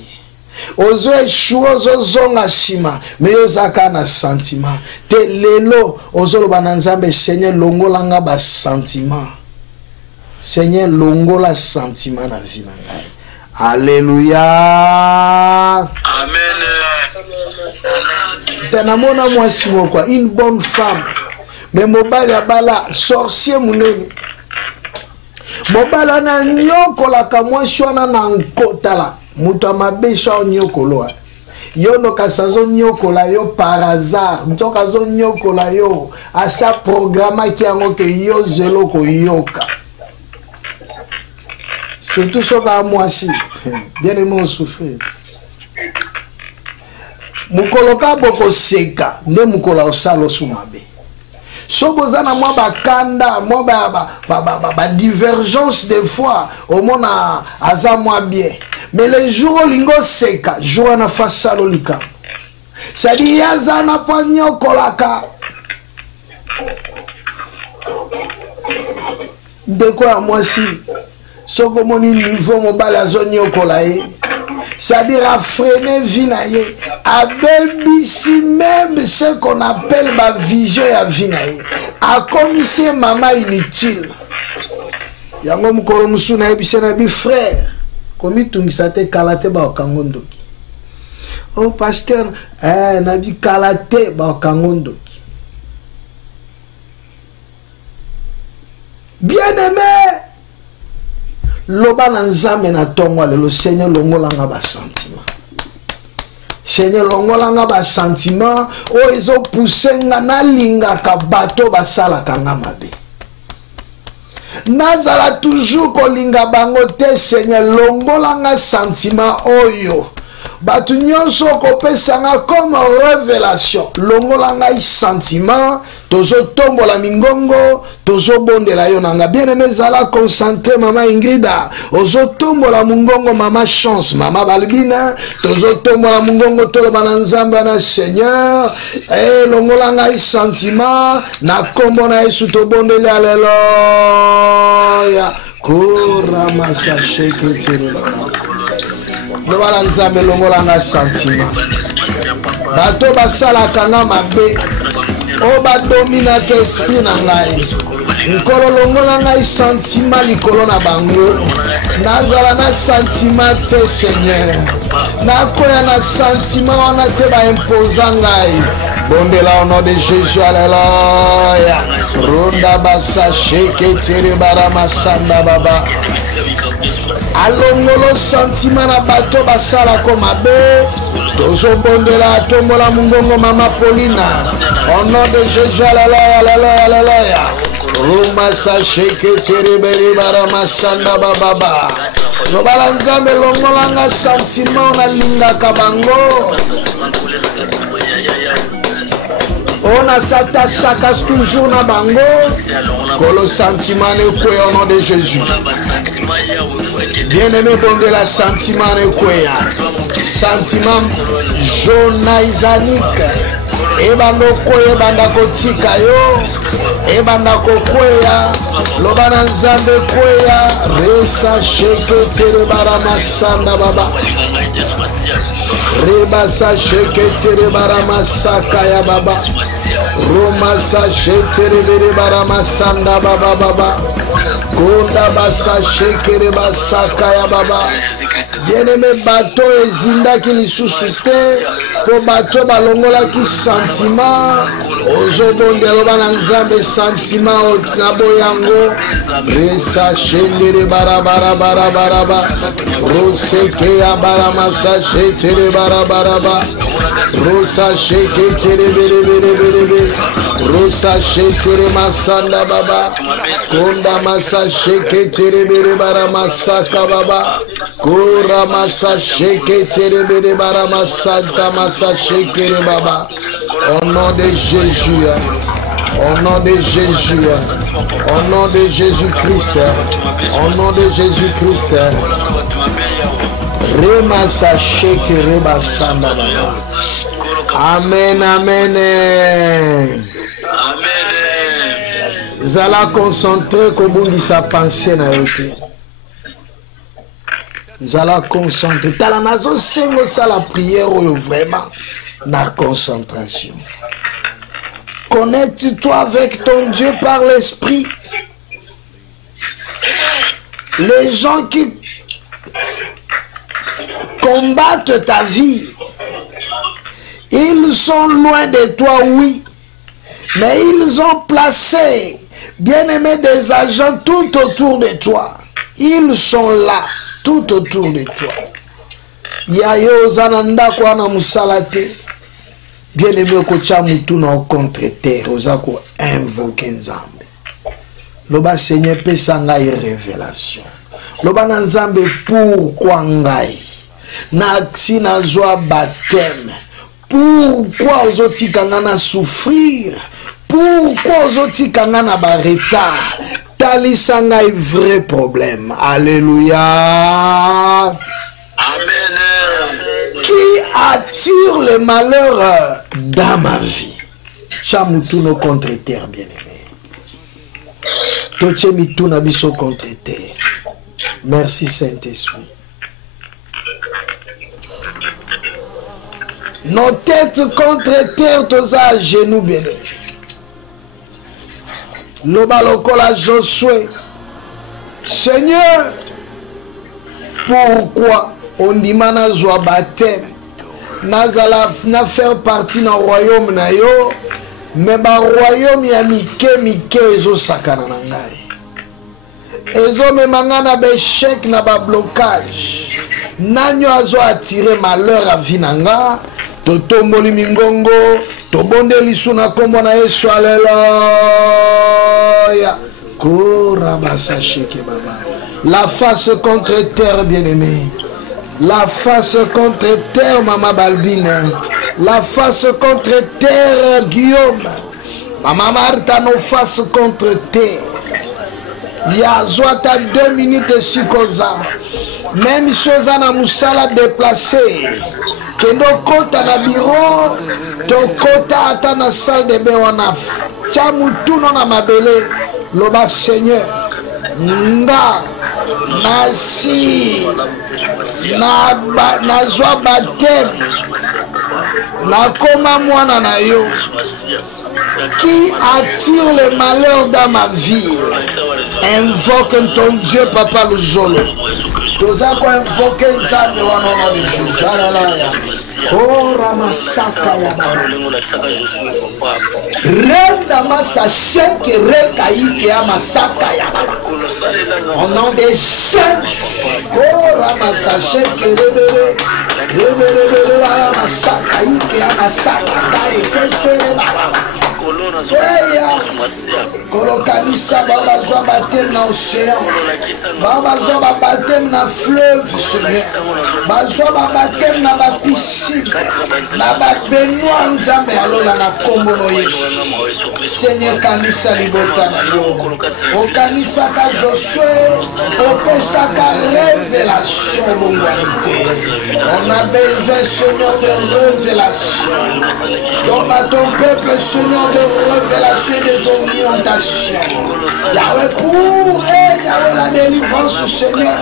Ozo échoué ozo zonga shima. Mais yo zakana sentiment. Te lelo ozo lo bananzambe Seigneur longolanga ba sentiment. Seigneur longola sentiment na vie na ngai. Alléluia. Amen. Tenamona mwasi moko, une bonne femme. Mais mobali abala sorcier munene. Mobala na nyoko la kamwasi wana na nkotala. Mutu amabe sha nyoko loa. yo no kasazo nyokola yo par hasard ntoka zo nyokola yo asa programme ki yango ke yo zelo ko yoka surtout soka mwasi bien aimé souffrir mukoloka boko seka nde mukola osalo sumabe so bozana mwa bakanda mwa ba divergence des fois au mona aza mwa bien mais les jours lingo seka jour na fasalo lika sadi yazana panyo kolaka ndeko ya mwasi soko moni niveau mobile azonyo kolaye c'est-à-dire à freiner vinaye à bébissi même ce qu'on appelle ma vision ya vinaye à commisser maman inutile yango mukoro musuna ebise na bi frère komi tungisa te kalate ba okangondoki oh pasteur na bi kalate ba okangondoki bien aimé loba na nzambe na tongo le Seigneur longolanga ba sentiment Seigneur longolanga ba sentiment o ezo poussenga na linga ka bato basala kanga mabe nazala toujours kolinga bango te Seigneur longolanga sentiment oyo batu nyonso kopesanga comme révélation longolanga sentiment tozo tombola mingongo tozo bondela yo nanga bien aimé zala concentré maman Ingrida ozo tombola mungongo mama Chance mama Balbina tozo tombola mungongo toloba na nzamba na Seigneur longolanga sentiment na kombo na Yesu to bondele alleluia kora masache ketelo lobala nzambe longolanga sentiment bato basala kanga mabe o ba domina ke esprit na ngai nkolo longola ngai sentiment likolo na bango nazala na sentiment te Seigneur nakoya na sentiment wana te ba imposa ngai bondela au nom de Jésus alléluia ronda basa sheke tere bara masanda baba alongolo sentiment na bato basala ko mabe tozo bondela tombola mungongo mama Paulina au nom de Jésus alléluia alléluia alléluia Roma sasheke terebere bara masanda baba lobala nzambe longolanga sentiment na linga kabango on a s'attache toujours na bango kolo sentiment ne kwe au nom de Jésus bien aimé bonde la sentiment ne kwe sentiment jonaisanique ebando koye banda kotika yo ebanda kokweya lobana nzambe kweya resa sheke tere bara masanda baba reba sa sheke tere bara masaka ya baba roma sa sheke tere bara masanda baba baba konda basa sheke tere basaka ya baba bien aimé bato ezinda ki lisusu te po bato balongola ki sentiment ozobondelo bana nzambe sentiment na boyango resa shendere bara bara bara bara ba roseke ya bara masa shetere bara bara ba rosa sheke tere bere bere bere bere rosa shetere masanda baba konda masa sheke tere bere bara masaka baba kora masa sheke tere bere bara masaka masa sheke baba au nom de Jésus, au nom de Jésus, au nom de Jésus-Christ, au nom de Jésus-Christ. Remasa sheke reba sanda baba. Amen, amen. Amen. Zala concentré kobundi sa pensée na yote. Zala concentré. Tala nazo sengo sa la prière oyo vraiment na concentration. Connecte-toi avec ton Dieu par l'esprit. Les gens qui combattent ta vie, ils sont loin de toi, oui, mais ils ont placé, bien-aimé, des agents tout autour de toi. Ils sont là, tout autour de toi. ya yo zana ndako wana musala te bien aimé ko cha mutu na contre terre oza ko invoquer nzambe loba Seigneur pesa ngai révélation loba na nzambe pourquoi ngai na aksi na zwa baptême pourquoi ozotika nga na souffrir pourquoi ozotika nga na ba retard talisa ngai vrai problème. Alléluia. Amen. Qui attire le malheur dans ma vie? Chamoutuno contre terre, bien-aimé. Tochemitouna biso contre terre. Merci Saint-Esprit. Nos têtes contre terre, tous à genoux, bien-aimé. Loba lokola Josué. Seigneur, pourquoi on dit mana zwa baptême nazala na faire partie na royaume na yo mais ba royaume ya mike ezo sakana na ngai ezo memanga na échec na ba blocage nanyo azo attirer malheur à vinanga totomboli mingongo tobondeli suna kombo na Yesu. Alléluia. La face contre terre, bien-aimé. La face contre terre, Maman Balbine. La face contre terre, Guillaume. Maman Martha, nos faces contre terre. Yazwata 2 minutes sikoza. Même chose à la moussala déplacée. Kendo kota na bureau, to kota ata na salle de bain wanaf. Chamutuno na mabele. Loba Seigneur, nga nasi na zwa baptême na koma mwana na yo qui attire le malheur dans ma vie. Invoque ton Dieu, Papa Luzolo. Tous à quoi invoquer Nzambe wa nom de Jésus. Alléluia. Oh Ramasaka ya baba. Renda masashe ke rekaïke ya masaka ya baba. Au nom de Jésus. Oh Ramasashe ke rebere masaka ike ya masaka ta ekete baba. Kolokanisa baba zwa baptême na océan, baba zwa baptême na fleuve, Seigneur, bazwa baptême na ba piscine, na ba baignoire Nzambe alola na kombo no Yesu. Seigneur kanisa libota na yo, okanisa ka Josué, opesaka révélation bongwanité. On a besoin, Seigneur, de révélation. Donne à ton peuple, Seigneur, de révélation des orientations. Yahweh pour Yahweh la délivrance, Seigneur.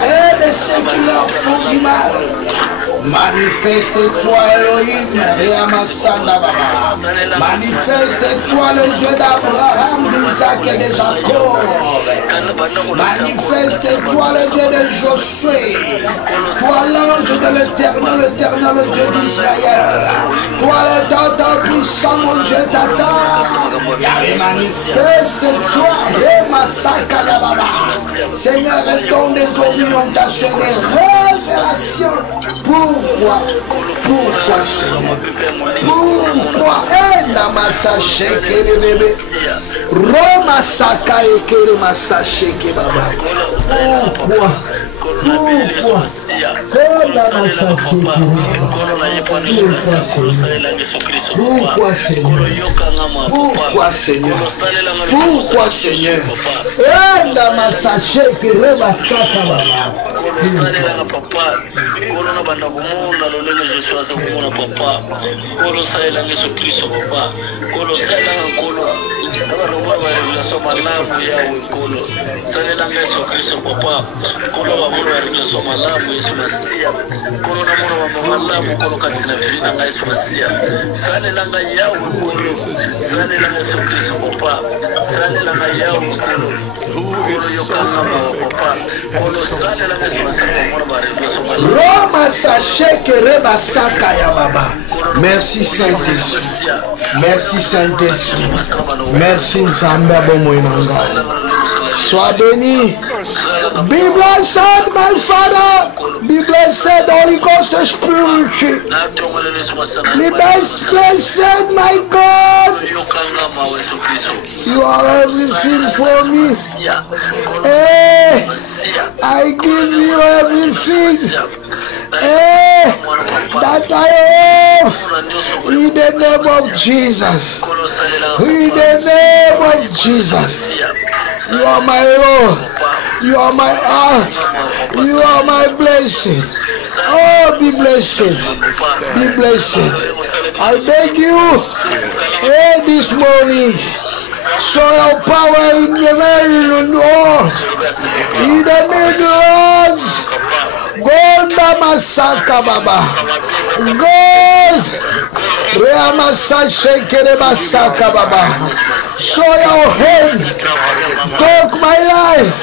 Et de ceux qui leur font du mal. Manifeste-toi, Elohim, et Amassanda Baba. Manifeste-toi, le Dieu d'Abraham, d'Isaac et de Jacob. Manifeste-toi, le Dieu de Josué. Toi, l'ange de l'Éternel, le Dieu d'Israël. Toi, le Tata puissant, mon Dieu t'attend. Yahweh, manifeste-toi, et Massaka Baba. Seigneur, donne des orientations, des révélations. Pourquoi Seigneur? Pourquoi Namasa Sheke le bébé Roma Saka Ekele Masa Sheke Baba. Pourquoi Seigneur? Pourquoi Seigneur? Namasa Sheke Reba Saka Baba. Kolo banda kumuna lolenge Yesu asa kumuna papa. Kolo saela Yesu Kristo papa. Kolo saela kolo. Aba no baba ya soma lamu ya kolo. Saela Yesu Kristo papa. Kolo baba ya soma lamu Yesu Masia. Kolo na mono wa lamu kolo katina vina Yesu Masia. Saela ya kolo. Saela Yesu Kristo papa. Saela ya kolo. Kolo yokanga papa. Kolo saela Yesu Masia mono baba ya soma lamu. Roma Sacheke Reba Saka ya Baba. Merci Saint-Esprit. Merci Saint-Esprit. Merci Nzambe Abomo Inanga. Sois béni. Be blessed, my Father. Be blessed, Holy Ghost Spirit. Be blessed, my God. You are everything for me. Hey, I give you everything. Hey, that I am. In the name of Jesus. In the name of Jesus. You are my Lord. You are my heart. You are my blessing. Oh, be blessed. Be blessed. I beg you, hey, this morning, show your power in the very doors. In the middle, Gonda Masaka Baba. God, Reamasa Shekere Masaka Baba. Show your hand. Talk my life.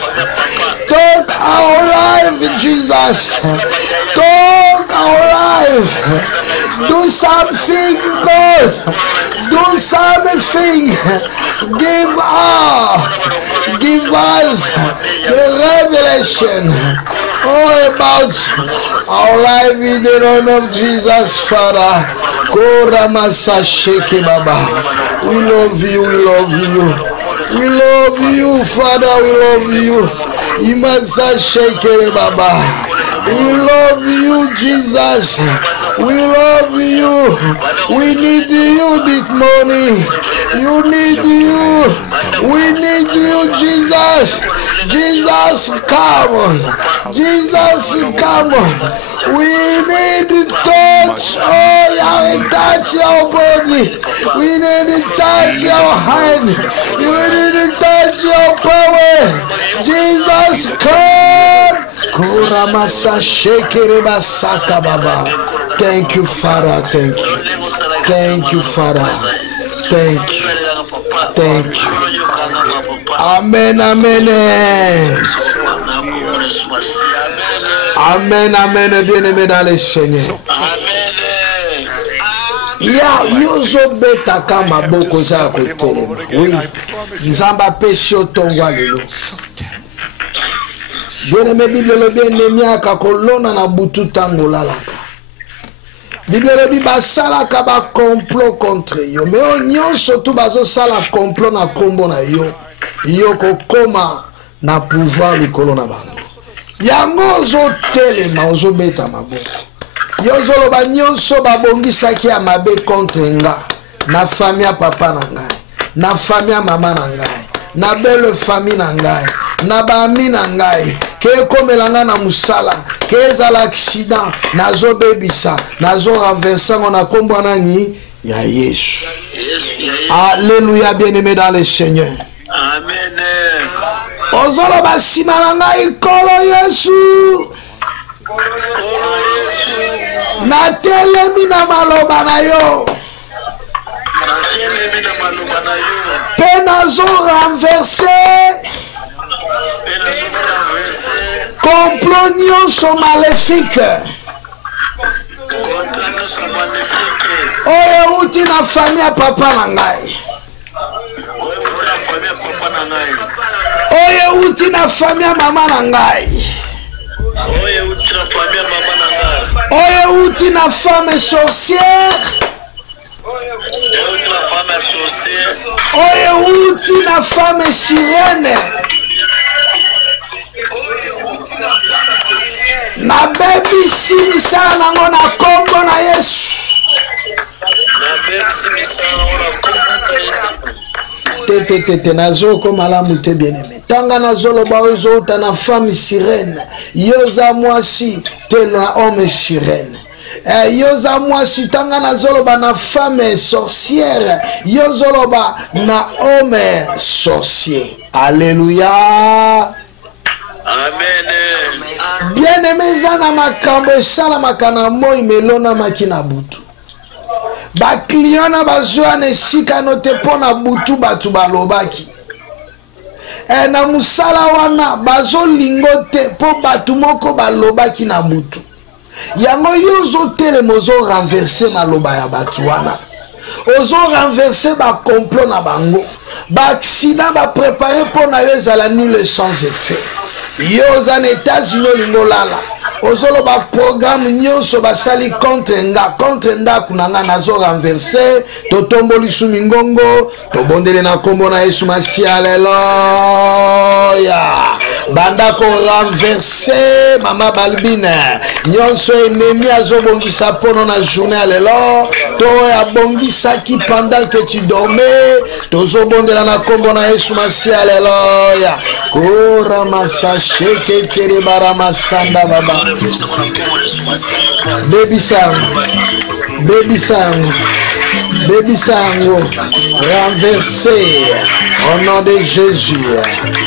Talk our life, Jesus. Talk our life. Do something, God. Do something. Give us the revelation all about our life in the name of Jesus, Father. Koramasa Sheke Baba. We love you, we love you. We love you, Father, we love you. Imasa Sheke Baba. We love you, Jesus. We love you. We need you this morning. You need you. We need you, Jesus. Jesus, come on. Jesus, come on. We need to touch. Oh, yeah, touch your body. We need to touch your hand. We need to touch your power. Jesus, come. Kuramasa Shekere Basaka Baba. Thank you, Father. Thank you. Thank you, Father. Thank you. Thank you. Amen. Amen. Amen. Amen. Bien-aimé dans le Seigneur. Ya yozo beta kama boko za kotelema. Oui. Nzamba pesho tongwa lelo. Bien-aimé, Bible le bien-aimé akakolona na butu tango lalaka. Bible le biba sala kaba complot contre yo. Mais on nyonso tu bazo sala complot na kombo na yo. Yo kokoma na pouvoir likolo na bango. Yango zo telema ozo beta maboko. Yo zo loba nyonso babongisa ki amabe contre nga. Na famille ya papa na ngai. Na famille ya mama na ngai. Na belle famille na ngai. Na bami na ngai. Ke komelanga na musala. Ke ezala accident. Nazo bebisa. Nazo renverser ngona kombo nani ya Yesu. Alléluia, bien-aimé dans le Seigneur. Amen. Ozolo basima na ngai kolo Yesu. Na telemi na maloba na yo. Pe nazo renverser complot nyonso maléfique. Oyo uti na famille ya papa na ngai. Oyo uti na famille ya mama na ngai. Oyo uti na femme sorcière. Oyo uti na femme sirène. Na baby simisana nango na kombo na Yesu. Tete nazo ko malamu te bien-aimé. Tanga nazo loba ozo uta na femme sirène. Yoza mwasi te na homme sirène. Yoza mwasi tanga nazo loba na femme sorcière. Yozo loba na homme sorcier. Alléluia. Amen. Bien-aimé zana makambo esala makana moi melona makina butu. Ba kliona bazwa ne sika note pona butu batu balobaki. Na musala wana bazo lingote po batu moko balobaki na butu. Yango yozo tele mozo renverser maloba ya batu wana. Ozo renverser ba complot na bango. accident va préparer pour naïs à la nuit sans effet. Yo aux États-Unis lingolala. Ozolo ba programme nyonso basali contre nda kunanga nazo renverser to tomboli su mingongo to bondele na kombo na Yesu Masia alleluya banda ko renverser mama balbine nyonso ennemi azobongisa pono na journée alleluya to ya bongisa ki pendant que tu dormais tozo bondela na kombo na Yesu Masia alleluya kora masashe ke tere bara masanda baba. Baby sango, renversé au nom de Jésus,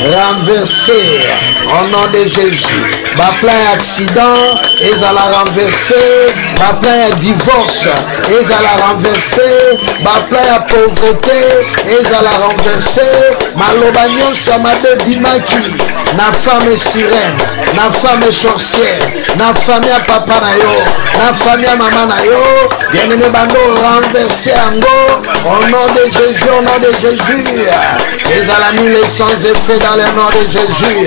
renversé au nom de Jésus. Ba plein accident, ils allaient renverser, ba plein divorce, ils allaient renverser, ba plein pauvreté, ils allaient renverser. Malobagnon samade bimaki, na femme sirène, na femme sorcière, na famille à papa na yo, na famille à maman na yo, bien-aimé bando renverser au nom de Jésus, au nom de Jésus. Les alanis les sans effet dans le nom de Jésus.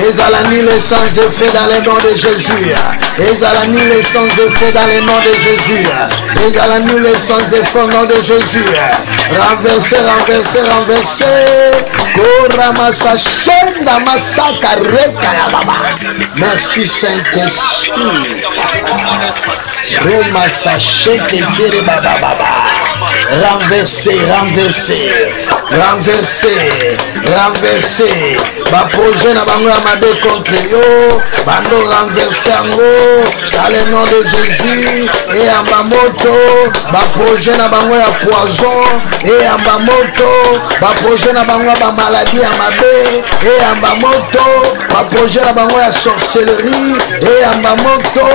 Les alanis les sans effet dans le nom de Jésus. Les alanis les sans effet dans le nom de Jésus. Les alanis les sans effet au nom de Jésus. Renverser, renverser, renverser. Koramasa shenda masaka reka ya baba. Merci Saint-Esprit. Romasa sheke kere baba baba. Renverser, renverser, renverser, renverser. Ba projet na bango ya mabe contre yo, bando renverser ango, dans le nom de Jésus. Et en bas moto, ba projet na bango ya poison. Et en bas moto, ba projet na bango ya maladie ya mabe. Et en bas moto, ba projet na bango ya sorcellerie. Et en bas moto,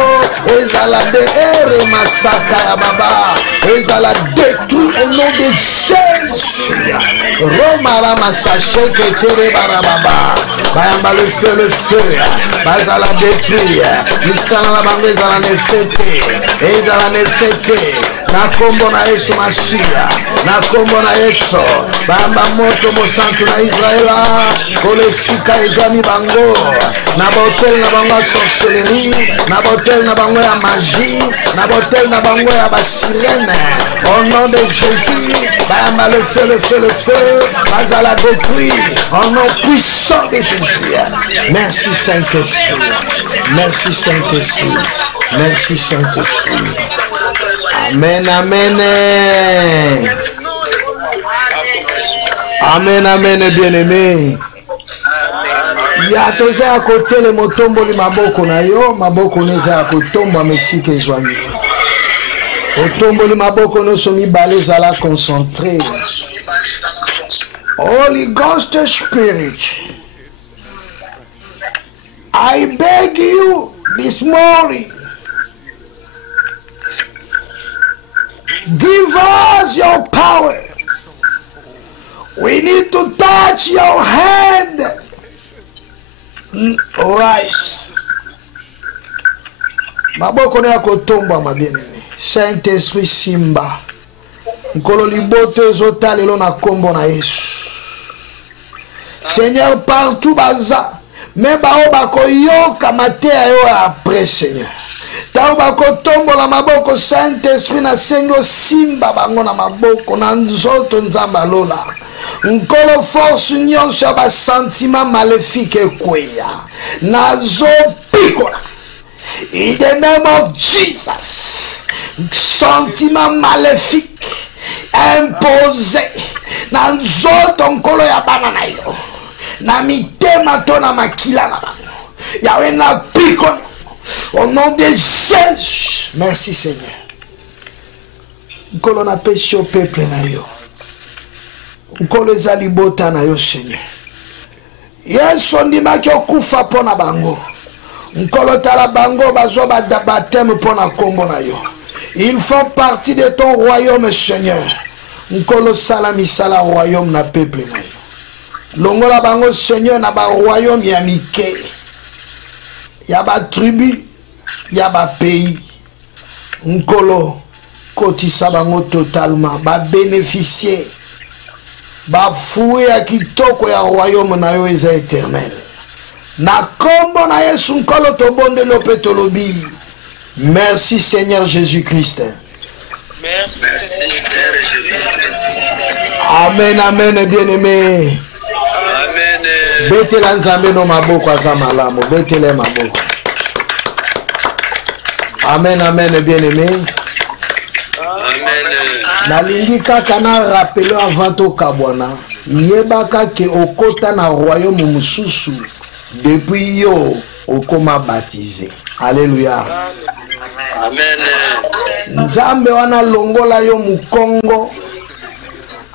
ezala de ere masaka ya baba. Ezala détruit au nom de Jésus. Roma rama sachet que tere barababa. Bayamba le feu. Bazala détruit. Misala la bangue ezala ne fete. Ezala ne fete. Na kombo na Yesu Masia. Na kombo na Yesu. Bayamba moto mo santo na Israela. Kole sika ejami bango. Na botel na bango ya sorcellerie. Na botel na bango ya magie. Na botel na bango ya basirene. Au nom de Jésus, Bayama le feu, Bazala détruit, au nom puissant de Jésus. Merci Saint-Esprit, merci Saint-Esprit, merci Saint-Esprit. Amen, amen. Amen, amen, bien-aimé. Ya toza ya côté le motombo li maboko na yo, maboko neza ya kotomba mesike zwami. Otomboli maboko no somi bale zala concentré. Holy Ghost Spirit, I beg you this morning, give us your power. We need to touch your hand. Right. Maboko na kotomba mabene. Saint-Esprit Simba. Nkolo liboto ezota lelo na kombo na Yesu. Seigneur partout baza. Mais bao bako yoka matea yo après Seigneur. Tao bako tombo la maboko Saint-Esprit na sengo Simba bango na maboko na nzoto nzamba lola. Nkolo force nyonso ya ba sentiment maléfique kweya. Nazo pikola. In the name of Jesus. Sentiment maléfique imposé na nzoto nkolo ya bana na yo na mitema to na makila na bango yawe na piko au nom de Jésus. Merci Seigneur. Nkolo na pesi au peuple na yo, nkolo ezali bota na yo Seigneur. Yesu ndimaki okufa pona bango, nkolo tala bango bazwa baptême pona kombo na yo. Ils font partie de ton royaume, Seigneur. Nkolo salami sala royaume na peuple na yo. Longola bango Seigneur na ba royaume ya mike. Ya ba tribu, ya ba pays. Nkolo kotisa bango totalement ba bénéficier bafuwe ya kitoko ya royaume na yo eza éternel. Na kombo na Yesu nkolo tobonde lope tolobi. Merci Seigneur Jésus-Christ. Merci Seigneur Jésus-Christ. Amen, amen, bien-aimé. Amen. Betela nzambe no maboko aza malamu. Betele maboko. Amen, amen, bien-aimé. Amen. Nalingi kaka na rappele avant to kabwana. Yebaka ke okota na royaume mususu. Depuis yo okoma baptisé. Alléluia. Amen. Nzambe wana longola yo mukongo.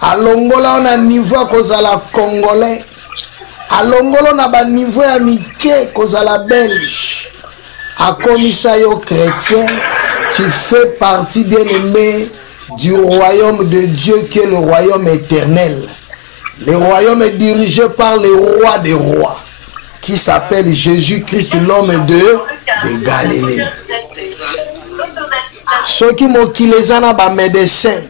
Alongola wana niveau kozala congolais. Alongola na ba niveau ya mike kozala belge. Akomisa yo chrétien. Tu fais partie bien-aimé du royaume de Dieu qui est le royaume éternel. Le royaume est dirigé par le roi des rois qui s'appelle Jésus-Christ, l'homme de Galilée. Ceux qui m'okilezana ba médecin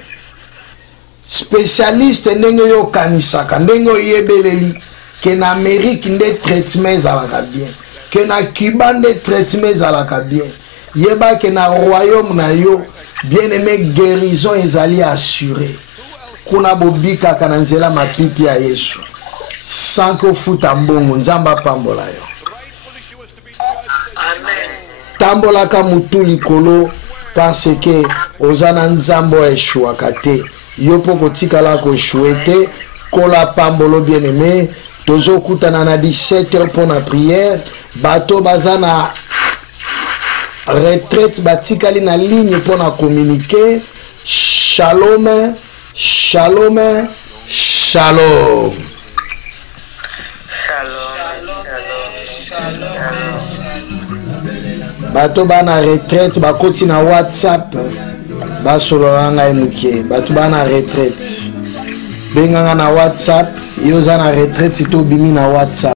spécialiste ndenge yo kanisaka ndenge yebeleli que na Amérique nde traitement zalaka bien, que na Cuba nde traitement zalaka bien. Yeba que na royaume na yo bien-aimé guérison ezali assuré. Kuna bobika kana nzela mapiki ya Yesu. Sans que futa mbongo nzamba pambola yo. Amen. Tambola ka mutu likolo parce que ozana nzambo eshuaka te. Yo poko tikala ko chouete kola pambolo bien-aimé. Tozo kutana na 17h pour la prière. Bato bazana retraite batikali na ligne pour na communiquer. Shalom, shalom, shalom. Bato bana retraite bakoti na WhatsApp basolola ngai mukie. Bato bana retraite benganga na WhatsApp yo za na retraite to bimi na WhatsApp.